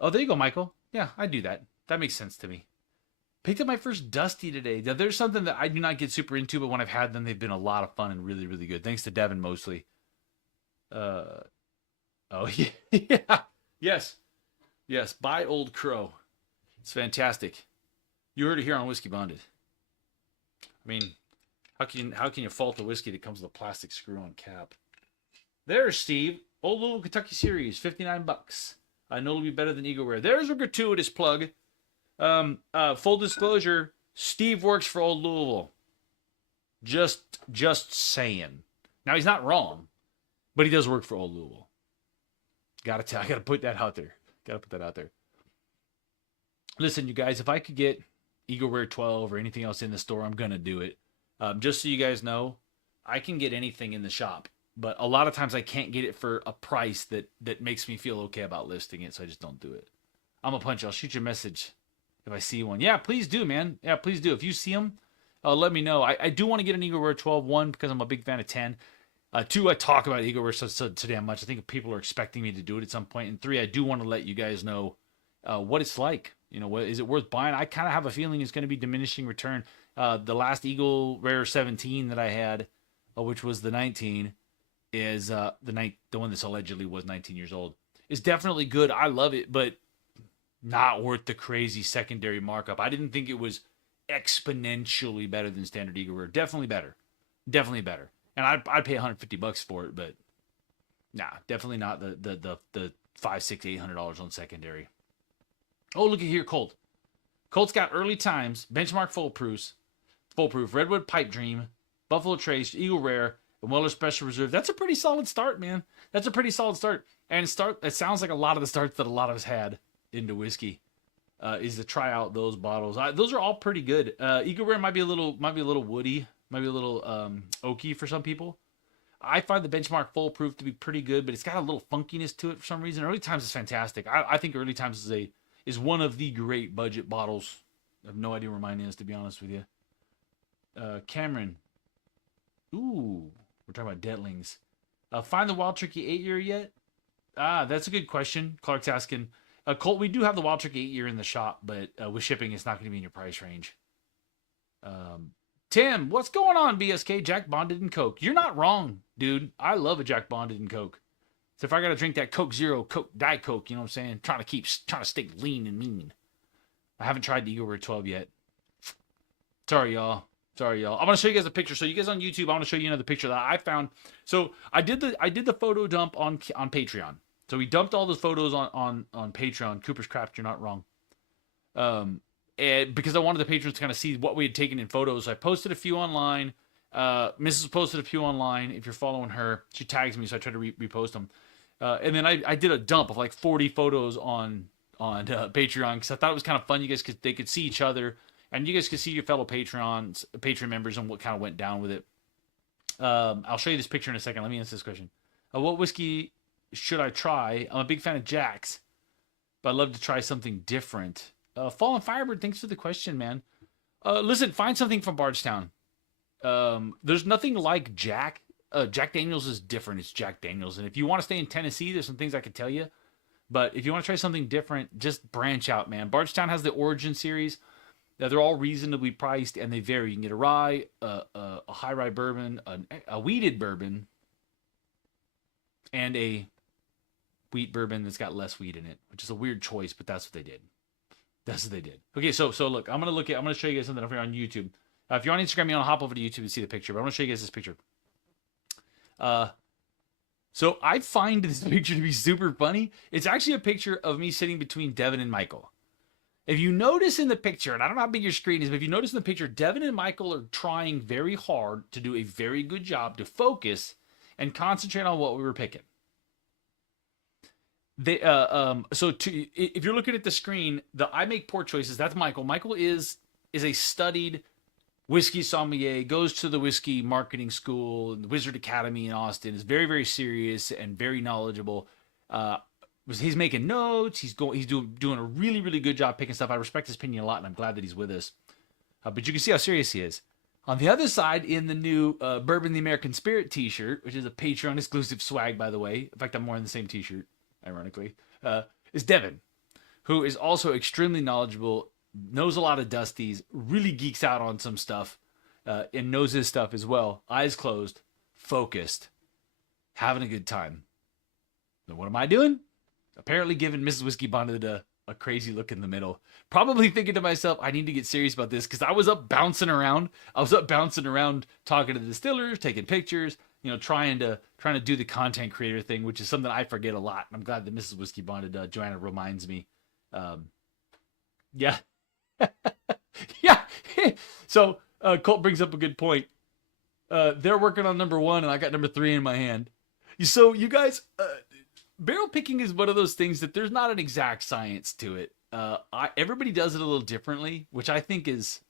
Oh, there you go, Michael. Yeah, I do that. That makes sense to me. Picked up my first Dusty today. Now, there's something that I do not get super into, but when I've had them, they've been a lot of fun and really, really good. Thanks to Devin, mostly. Oh, yeah. Yes, buy Old Crow. It's fantastic. You heard it here on Whiskey Bonded. I mean, how can you fault a whiskey that comes with a plastic screw-on cap? There's Steve. Old Louisville Kentucky Series, $59. I know it'll be better than Eagle Rare. There's a gratuitous plug. Full disclosure, Steve works for Old Louisville. Just saying. Now, he's not wrong, but he does work for Old Louisville. I gotta put that out there. Listen, you guys, if I could get Eagle Rare 12 or anything else in the store, I'm gonna do it. Just so you guys know, I can get anything in the shop, but a lot of times I can't get it for a price that makes me feel okay about listing it, so I just don't do it. I'm a punch. I'll shoot you a message if I see one. Yeah, please do, man. Yeah, please do. If you see them, let me know. I do want to get an Eagle Rare 12, 1, because I'm a big fan of 10. 2, I talk about Eagle Rare so damn much. I think people are expecting me to do it at some point. And 3, I do want to let you guys know what it's like. Is it worth buying? I kind of have a feeling it's going to be diminishing return. The last Eagle Rare 17 that I had, which was the 19, is the one that's allegedly was 19 years old, is definitely good. I love it, but not worth the crazy secondary markup. I didn't think it was exponentially better than standard Eagle Rare. Definitely better. And I'd pay $150 for it, but nah, definitely not the $500, $600, $800 on secondary. Oh, look at here, Colt. Colt's got early times, benchmark foolproof, Redwood Pipe Dream, Buffalo Trace, Eagle Rare, and Weller Special Reserve. That's a pretty solid start, man. That's a pretty solid start. And it sounds like a lot of the starts that a lot of us had into whiskey is to try out those bottles. Those are all pretty good. Eagle Rare might be a little woody, might be a little oaky for some people. I find the benchmark foolproof to be pretty good, but it's got a little funkiness to it for some reason. Early Times is fantastic. I think Early Times is one of the great budget bottles. I have no idea where mine is, to be honest with you. Cameron. Ooh, we're talking about Detlings. Find the Wild Turkey 8-year yet? That's a good question. Clark's asking. Colt, we do have the Wild Turkey 8-year in the shop, but with shipping, it's not going to be in your price range. Tim, what's going on, BSK? Jack Bonded and Coke. You're not wrong, dude. I love a Jack Bonded and Coke. So if I got to drink that Coke Zero, Coke Diet Coke, you know what I'm saying? Trying to stay lean and mean. I haven't tried the Eagle Rare 12 yet. Sorry, y'all. I'm gonna show you guys a picture. So you guys on YouTube, I want to show you another picture that I found. So I did the photo dump on Patreon. So we dumped all those photos on Patreon. Cooper's Craft, you're not wrong. And because I wanted the patrons to kind of see what we had taken in photos, so I posted a few online. Mrs. posted a few online. If you're following her, she tags me, so I try to repost them. And then I did a dump of like 40 photos on Patreon because I thought it was kind of fun. You guys they could see each other, and you guys could see your fellow Patreon members and what kind of went down with it. I'll show you this picture in a second. Let me answer this question. What whiskey should I try? I'm a big fan of Jack's, but I'd love to try something different. Fallen Firebird, thanks for the question, man. Listen, find something from Bardstown. There's nothing like Jack. Jack Daniels is different. It's Jack Daniels, and if you want to stay in Tennessee, there's some things I could tell you. But if you want to try something different, just branch out, man. Bardstown has the Origin series. They're all reasonably priced, and they vary. You can get a rye, a high rye bourbon, a wheated bourbon, and a wheat bourbon that's got less wheat in it, which is a weird choice, but that's what they did. That's what they did. Okay, so look, I'm gonna show you guys something over here on YouTube. If you're on Instagram, you want to hop over to YouTube and see the picture. But I'm gonna show you guys this picture. So I find this picture to be super funny. It's actually a picture of me sitting between Devin and Michael. If you notice in the picture, and I don't know how big your screen is, but if you notice in the picture, Devin and Michael are trying very hard to do a very good job to focus and concentrate on what we were picking. If you're looking at the screen, the I make poor choices. That's Michael. Michael is a studied whiskey sommelier, goes to the whiskey marketing school, the Wizard Academy in Austin, is very, very serious and very knowledgeable. He's making notes. He's doing a really, really good job picking stuff. I respect his opinion a lot, and I'm glad that he's with us. But you can see how serious he is. On the other side, in the new Bourbon the American Spirit t-shirt, which is a Patreon exclusive swag, by the way. In fact, I'm wearing the same t-shirt, ironically, is Devin, who is also extremely knowledgeable, knows a lot of Dusties, really geeks out on some stuff, and knows his stuff as well. Eyes closed, focused, having a good time. Now, what am I doing? Apparently giving Mrs. Whiskey Bonnet a crazy look in the middle. Probably thinking to myself, I need to get serious about this, because I was up bouncing around. Talking to the distillers, taking pictures, trying to do the content creator thing, which is something I forget a lot. I'm glad that Mrs. Whiskey Bonnet, Joanna, reminds me. Yeah. Yeah. So Colt brings up a good point. They're working on number 1, and I got number 3 in my hand. So you guys, barrel picking is one of those things that there's not an exact science to it. Everybody does it a little differently, which I think is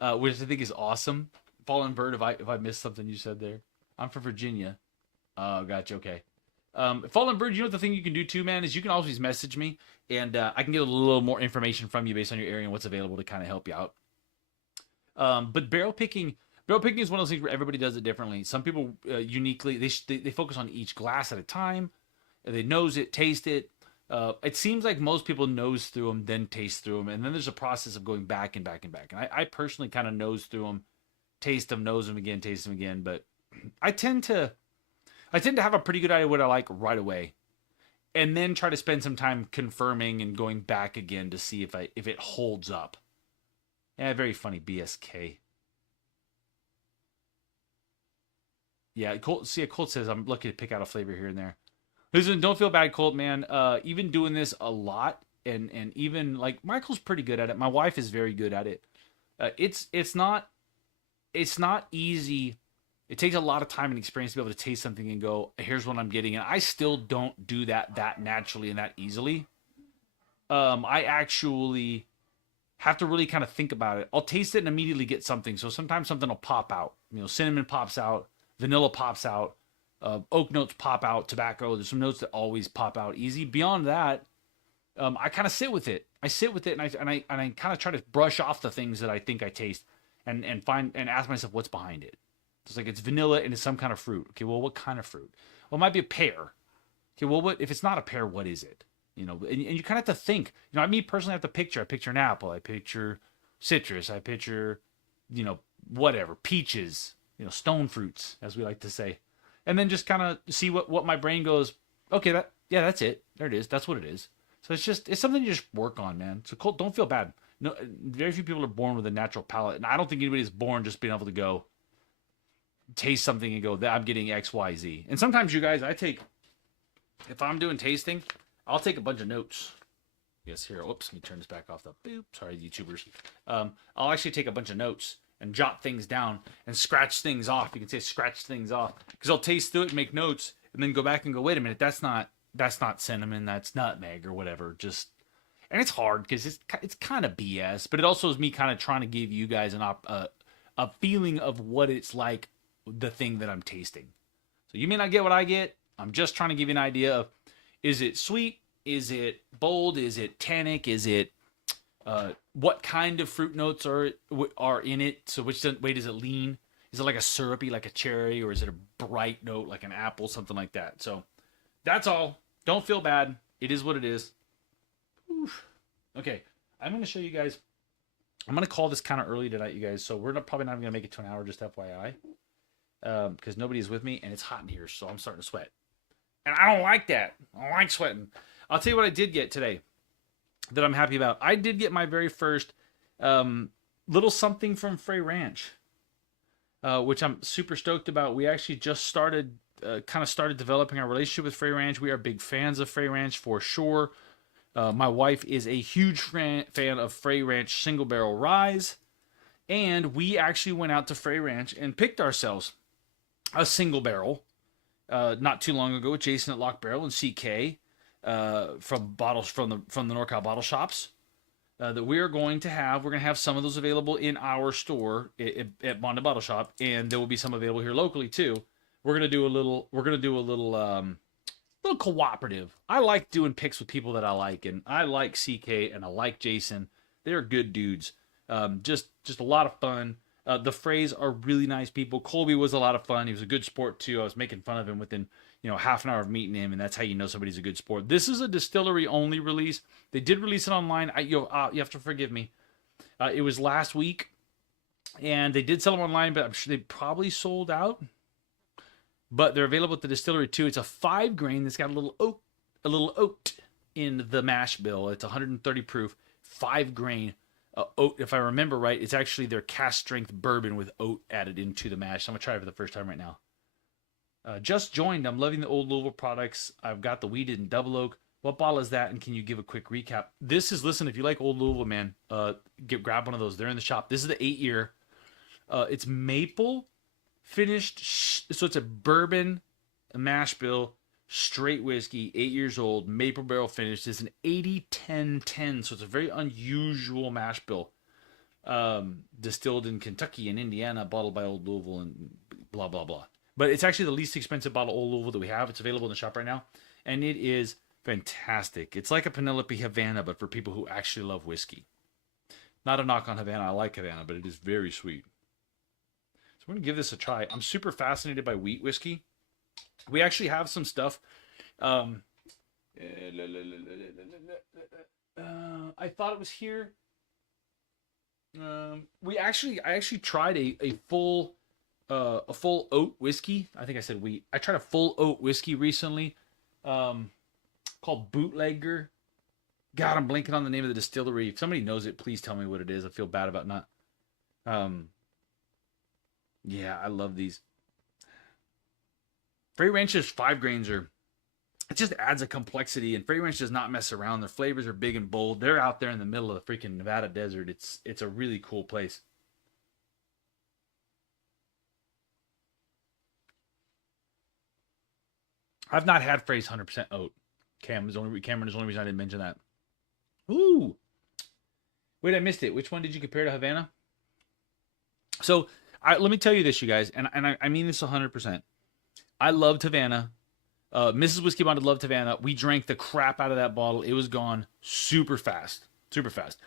awesome. Fallen Bird, if I missed something you said there, I'm from Virginia. Oh, gotcha. Okay. Fallen Bird, you know what the thing you can do too, man, is you can always message me, and I can get a little more information from you based on your area and what's available to kind of help you out. But barrel picking is one of those things where everybody does it differently. Some people uniquely they focus on each glass at a time. They nose it, taste it. It seems like most people nose through them, then taste through them, and then there's a process of going back and back and back. And I personally kind of nose through them, taste them, nose them again, taste them again. But I tend to have a pretty good idea what I like right away, and then try to spend some time confirming and going back again to see if it holds up. Yeah, very funny, BSK. Yeah, Colt says I'm lucky to pick out a flavor here and there. Listen, don't feel bad, Colt, man. Even doing this a lot, and even like Michael's pretty good at it. My wife is very good at it. It's not easy. It takes a lot of time and experience to be able to taste something and go, here's what I'm getting. And I still don't do that naturally and that easily. I actually have to really kind of think about it. I'll taste it and immediately get something. So sometimes something will pop out. Cinnamon pops out, vanilla pops out. Oak notes pop out, tobacco. There's some notes that always pop out easy. Beyond that, I kind of sit with it. I sit with it, and I kind of try to brush off the things that I think I taste, and ask myself what's behind it. It's like it's vanilla and it's some kind of fruit. Okay, well, what kind of fruit? Well, it might be a pear. Okay, well, what if it's not a pear? What is it? And you kind of have to think. Me personally have to picture. I picture an apple. I picture citrus. I picture, whatever, peaches. Stone fruits, as we like to say. And then just kind of see what my brain goes, okay, that's it. There it is. That's what it is. So it's something you just work on, man. So Colt, don't feel bad. No, very few people are born with a natural palate. And I don't think anybody's born just being able to go taste something and go, I'm getting X, Y, Z. And sometimes you guys, if I'm doing tasting, I'll take a bunch of notes. Yes, here. Oops, let me turn this back off. Sorry, YouTubers. I'll actually take a bunch of notes and jot things down and scratch things off. You can say scratch things off, because I'll taste through it and make notes and then go back and go, wait a minute, that's not cinnamon, that's nutmeg or whatever. And it's hard because it's kind of BS, but it also is me kind of trying to give you guys a feeling of what it's like, the thing that I'm tasting. So you may not get what I get. I'm just trying to give you an idea of, is it sweet? Is it bold? Is it tannic? Is it what kind of fruit notes are in it? So which way does it lean? Is it like a syrupy, like a cherry, or is it a bright note, like an apple, something like that? So that's all. Don't feel bad. It is what it is. Oof. Okay, I'm going to show you guys. I'm going to call this kind of early tonight, you guys. So we're probably not even going to make it to an hour, just FYI. Because nobody's with me, and it's hot in here, so I'm starting to sweat. And I don't like that. I don't like sweating. I'll tell you what I did get today that I'm happy about. I did get my very first little something from Frey Ranch, which I'm super stoked about. We actually just started developing our relationship with Frey Ranch. We are big fans of Frey Ranch for sure. My wife is a huge fan of Frey Ranch single barrel rye, and we actually went out to Frey Ranch and picked ourselves a single barrel not too long ago with Jason at Lock Barrel and CK from the NorCal bottle shops. That we are going to have. We're going to have some of those available in our store at Bonda Bottle Shop, and there will be some available here locally too. We're going to do a little little cooperative. I like doing picks with people that I like, and I like CK and I like Jason. They're good dudes. Just a lot of fun. The Freys are really nice people. Colby was a lot of fun. He was a good sport too. I was making fun of him within half an hour of meeting him, and that's how you know somebody's a good sport. This is a distillery only release. They did release it online. You have to forgive me. It was last week, and they did sell them online, but I'm sure they probably sold out. But they're available at the distillery too. It's a 5 grain that's got a little oat in the mash bill. It's 130 proof, 5 grain oat. If I remember right, it's actually their cast strength bourbon with oat added into the mash. I'm gonna try it for the first time right now. Just joined. I'm loving the Old Louisville products. I've got the weeded and double oak. What bottle is that? And can you give a quick recap? This is, listen, if you like Old Louisville, man, grab one of those. They're in the shop. This is the 8-year. It's maple finished. So it's a bourbon, a mash bill, straight whiskey, 8 years old, maple barrel finished. It's an 80-10-10. So it's a very unusual mash bill. Distilled in Kentucky and Indiana, bottled by Old Louisville and blah, blah, blah. But it's actually the least expensive bottle of Old Louisville that we have. It's available in the shop right now. And it is fantastic. It's like a Penelope Havana, but for people who actually love whiskey. Not a knock on Havana. I like Havana, but it is very sweet. So we're going to give this a try. I'm super fascinated by wheat whiskey. We actually have some stuff. I thought it was here. I actually tried a full oat whiskey. I think I said wheat. I tried a full oat whiskey recently, called Bootlegger. God, I'm blanking on the name of the distillery. If somebody knows it, please tell me what it is. I feel bad about not. Yeah, I love these. Frey Ranch's 5 grains it just adds a complexity, and Frey Ranch does not mess around. Their flavors are big and bold. They're out there in the middle of the freaking Nevada desert. It's a really cool place. I've not had Frey's 100% oat. Cameron is the only reason I didn't mention that. Ooh. Wait, I missed it. Which one did you compare to Havana? So, let me tell you this, you guys, and I mean this 100%. I loved Havana. Mrs. Whiskey Bond loved Havana. We drank the crap out of that bottle. It was gone super fast. Super fast.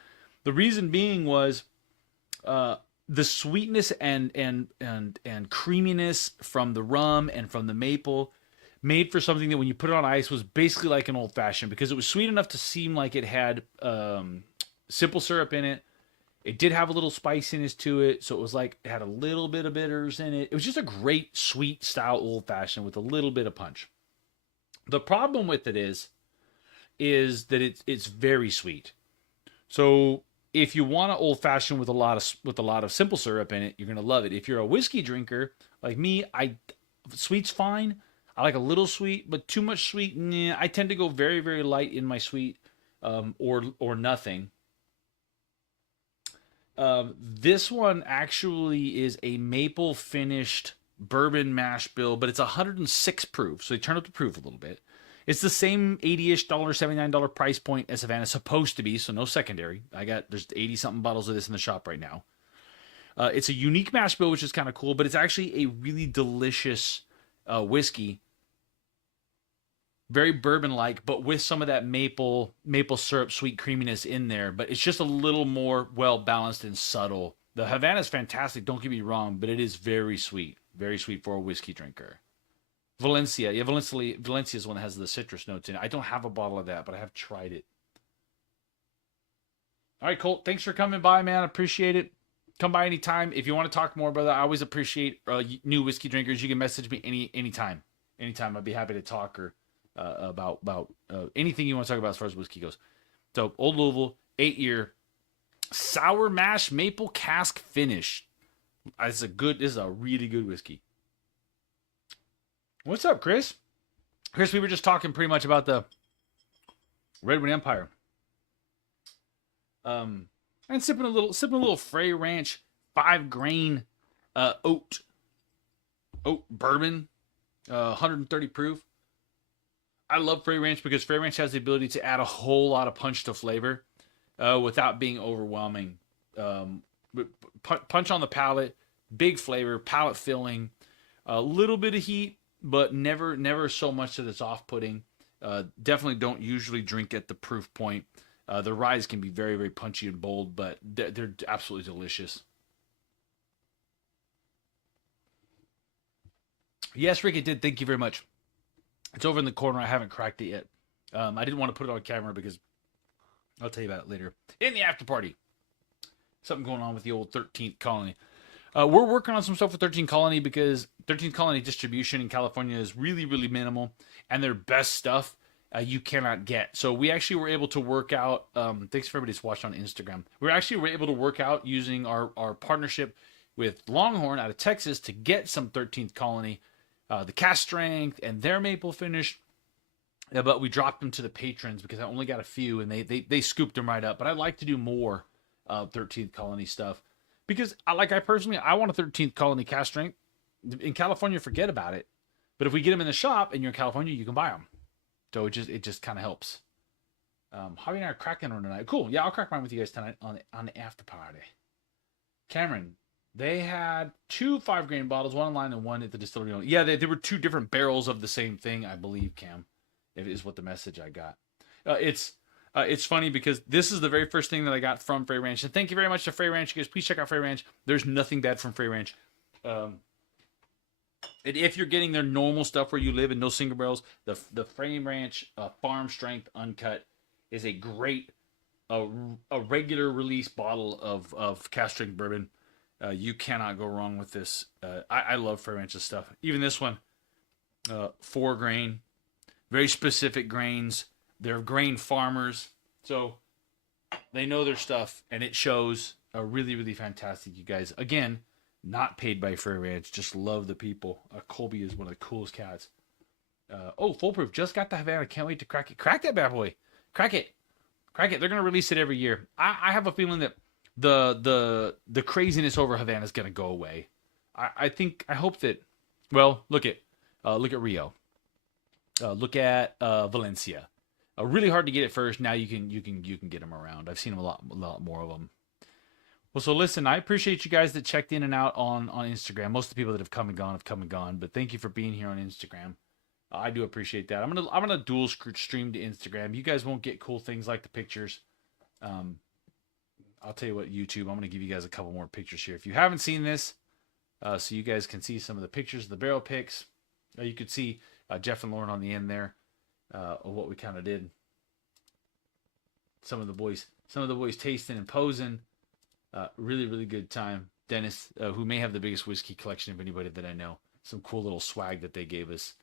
The reason being was the sweetness and creaminess from the rum and from the maple made for something that when you put it on ice was basically like an old fashioned, because it was sweet enough to seem like it had simple syrup in it. It did have a little spiciness to it, so it was like it had a little bit of bitters in it. It was just a great sweet style old fashioned with a little bit of punch. The problem with it is that it's very sweet. So if you want an old fashioned with a lot of simple syrup in it, you're gonna love it. If you're a whiskey drinker like me, sweet's fine. I like a little sweet, but too much sweet, nah. I tend to go very, very light in my sweet, or nothing. This one actually is a maple finished bourbon mash bill, but it's 106 proof, so they turn up the proof a little bit. It's the same $80-ish, $79 price point as Havana's supposed to be, so no secondary. There's 80-something bottles of this in the shop right now. It's a unique mash bill, which is kind of cool, but it's actually a really delicious whiskey. Very bourbon-like, but with some of that maple syrup sweet creaminess in there. But it's just a little more well-balanced and subtle The Havana is fantastic. Don't get me wrong, but it is very sweet for a whiskey drinker. Valencia, yeah, Valencia is one that has the citrus notes in it. I don't have a bottle of that, but I have tried it. All right, Colt. Thanks for coming by, man. I appreciate it. Come by anytime if you want to talk more, brother. I always appreciate new whiskey drinkers. You can message me anytime. Anytime, I'd be happy to talk or about anything you want to talk about as far as whiskey goes. So, Old Louisville, 8-year sour mash maple cask finish. This is a really good whiskey. What's up, Chris? Chris, we were just talking pretty much about the Redwood Empire. And sipping a little Frey Ranch 5-grain oat bourbon, 130 proof. I love Frey Ranch because Frey Ranch has the ability to add a whole lot of punch to flavor without being overwhelming. Punch on the palate, big flavor, palate filling, a little bit of heat, but never so much that it's off-putting. Definitely don't usually drink at the proof point. The ryes can be very, very punchy and bold, but they're absolutely delicious. Yes, Rick, it did. Thank you very much. It's over in the corner. I haven't cracked it yet. I didn't want to put it on camera because I'll tell you about it later. In the after party. Something going on with the old 13th Colony. We're working on some stuff with 13th Colony because 13th Colony distribution in California is really, really minimal. And their best stuff you cannot get. So we actually were able to work out, thanks for everybody that's watched on Instagram. We were able to work out using our partnership with Longhorn out of Texas to get some 13th Colony, the cast strength and their maple finish. But we dropped them to the patrons because I only got a few and they scooped them right up. But I'd like to do more 13th Colony stuff because I want a 13th Colony cast strength. In California, forget about it. But if we get them in the shop and you're in California, you can buy them. So it just kind of helps. Javi and I are cracking one tonight. Cool. Yeah, I'll crack mine with you guys tonight on the after party. Cameron, they had 2 5-grain bottles, one online and one at the distillery. Yeah, they were 2 different barrels of the same thing, I believe, Cam. It is what the message I got. It's funny because this is the very first thing that I got from Frey Ranch. And thank you very much to Frey Ranch. You guys, please check out Frey Ranch. There's nothing bad from Frey Ranch. And if you're getting their normal stuff where you live and no single barrels, the Frey Ranch Farm Strength Uncut is a great a regular release bottle of cast strength bourbon. You cannot go wrong with this. I love Frey Ranch's stuff. Even this one, 4-grain, very specific grains. They're grain farmers, so they know their stuff, and it shows. Really, really fantastic, you guys. Again, not paid by Frey Ranch. Just love the people. Colby is one of the coolest cats. Foolproof. Just got the Havana. Can't wait to crack it. Crack that bad boy. Crack it. They're going to release it every year. I have a feeling that the craziness over Havana is going to go away. I hope that, well, look at Rio. Look at Valencia. Really hard to get at first. Now you can get them around. I've seen them a lot more of them. Well, so listen, I appreciate you guys that checked in and out on Instagram. Most of the people that have come and gone, but thank you for being here on Instagram. I do appreciate that. I'm gonna dual stream to Instagram. You guys won't get cool things like the pictures. I'll tell you what, YouTube, I'm gonna give you guys a couple more pictures here. If you haven't seen this, so you guys can see some of the pictures of the barrel picks. You could see Jeff and Lauren on the end there of what we kind of did. Some of the boys tasting and posing. Really, really good time. Dennis, who may have the biggest whiskey collection of anybody that I know. Some cool little swag that they gave us.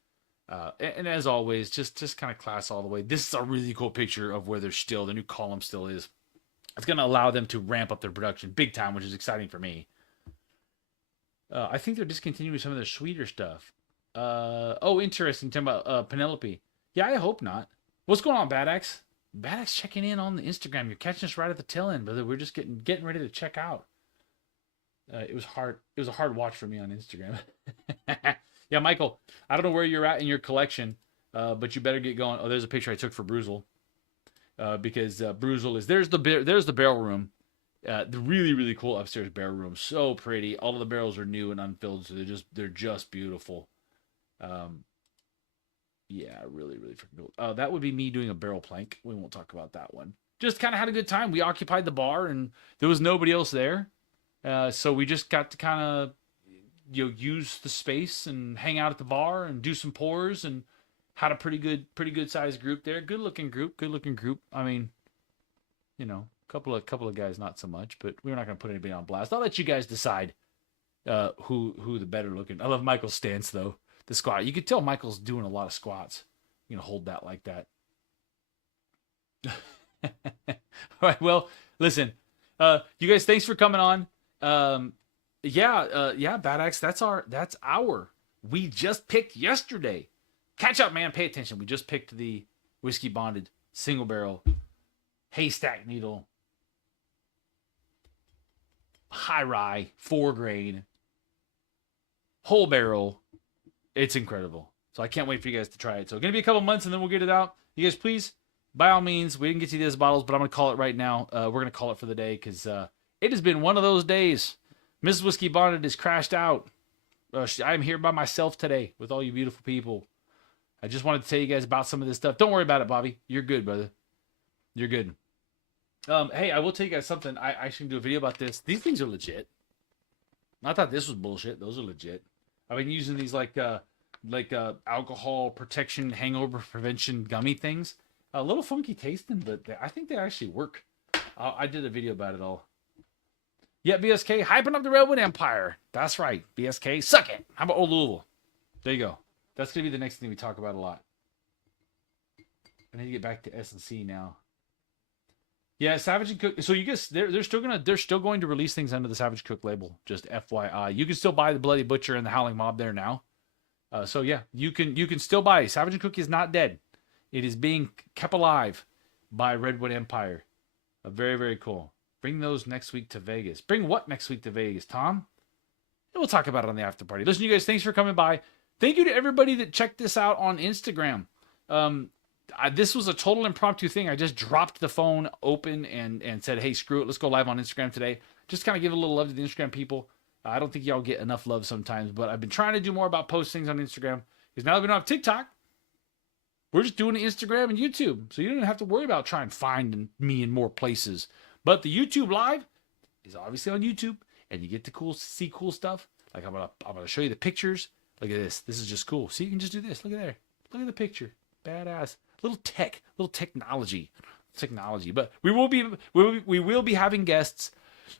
And as always, just kind of class all the way. This is a really cool picture of where the new column still is. It's going to allow them to ramp up their production big time, which is exciting for me. I think they're discontinuing some of their sweeter stuff. Interesting. Talking about Penelope. Yeah, I hope not. What's going on, Bad Axe? Bad Axe checking in on the Instagram. You're catching us right at the tail end, brother. We're just getting ready to check out. It was hard. It was a hard watch for me on Instagram. Yeah, Michael, I don't know where you're at in your collection, but you better get going. Oh, there's a picture I took for Bruzel, because Bruzel is there's the barrel room, the really, really cool upstairs barrel room. So pretty. All of the barrels are new and unfilled, so they're just beautiful. Yeah, really, really freaking cool. That would be me doing a barrel plank. We won't talk about that one. Just kind of had a good time. We occupied the bar, and there was nobody else there. So we just got to kind of use the space and hang out at the bar and do some pours, and had a pretty good sized group there. Good looking group. I mean, couple of guys not so much, but we're not going to put anybody on blast. I'll let you guys decide who the better looking. I love Michael's stance though. The squat. You could tell Michael's doing a lot of squats. Hold that like that. All right. Well, listen, you guys, thanks for coming on. Bad Axe. That's our. We just picked yesterday. Catch up, man. Pay attention. We just picked the whiskey bonded single barrel haystack needle high rye 4 grain whole barrel. It's incredible. So I can't wait for you guys to try it. So gonna be a couple months and then we'll get it out. You guys, please, by all means, we didn't get to these bottles, but I'm gonna call it right now. We're gonna call it for the day because it has been one of those days. Mrs. Whiskey Bonded has crashed out. I'm here by myself today with all you beautiful people. I just wanted to tell you guys about some of this stuff. Don't worry about it, Bobby. You're good, brother. You're good. Hey, I will tell you guys something. I actually do a video about this. These things are legit. I thought this was bullshit. Those are legit. I've been using these like alcohol protection, hangover prevention gummy things. A little funky tasting, but I think they actually work. I did a video about it all. Yeah, BSK, hyping up the Redwood Empire. That's right, BSK, suck it. How about Old Louisville? There you go. That's going to be the next thing we talk about a lot. I need to get back to S&C now. Yeah, Savage and Cook. So you guys, they're still going to release things under the Savage Cook label. Just FYI, you can still buy the Bloody Butcher and the Howling Mob there now. So yeah, you can still buy it. Savage and Cook is not dead. It is being kept alive by Redwood Empire. Very, very cool. Bring those next week to Vegas. Bring what next week to Vegas, Tom? And we'll talk about it on the after party. Listen, you guys, thanks for coming by. Thank you to everybody that checked this out on Instagram. This was a total impromptu thing. I just dropped the phone open and said, hey, screw it. Let's go live on Instagram today. Just kind of give a little love to the Instagram people. I don't think y'all get enough love sometimes, but I've been trying to do more about postings on Instagram because now that we don't have TikTok, we're just doing Instagram and YouTube. So you don't have to worry about trying to find me in more places. But the YouTube live is obviously on YouTube, and you get to see cool stuff. Like I'm gonna show you the pictures. Look at this. This is just cool. See, you can just do this. Look at there. Look at the picture. Badass. Little technology. But we will be having guests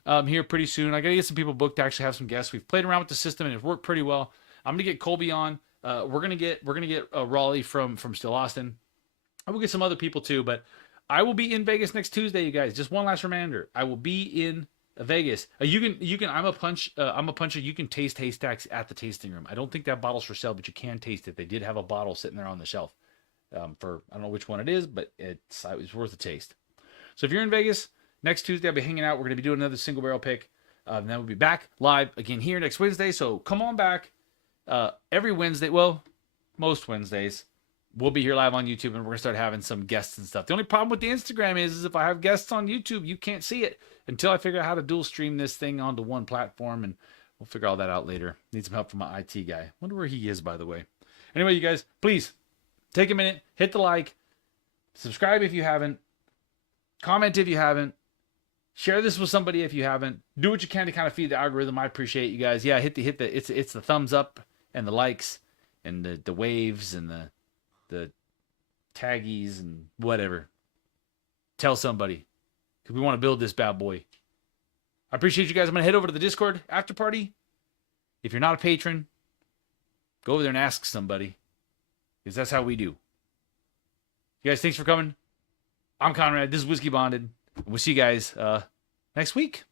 here pretty soon. I gotta get some people booked to actually have some guests. We've played around with the system and it's worked pretty well. I'm gonna get Colby on. We're gonna get Raleigh from Still Austin. I will get some other people too, but I will be in Vegas next Tuesday, you guys. Just one last reminder. I will be in Vegas. You can. I'm a puncher. You can taste haystacks at the tasting room. I don't think that bottle's for sale, but you can taste it. They did have a bottle sitting there on the shelf. For I don't know which one it is, but it's worth a taste. So if you're in Vegas next Tuesday, I'll be hanging out. We're going to be doing another single barrel pick. And then we'll be back live again here next Wednesday. So come on back every Wednesday. Well, most Wednesdays. We'll be here live on YouTube, and we're going to start having some guests and stuff. The only problem with the Instagram is if I have guests on YouTube, you can't see it until I figure out how to dual stream this thing onto one platform, and we'll figure all that out later. Need some help from my IT guy. Wonder where he is, by the way. Anyway, you guys, please take a minute, hit the like, subscribe if you haven't, comment if you haven't, share this with somebody if you haven't. Do what you can to kind of feed the algorithm. I appreciate you guys. Yeah, hit the it's the thumbs up and the likes and the waves and the taggies and whatever. Tell somebody, because we want to build this bad boy. I appreciate you guys. I'm going to head over to the Discord after party. If you're not a patron, go over there and ask somebody, because that's how we do. You guys, thanks for coming. I'm Conrad. This is Whiskey Bonded. We'll see you guys next week.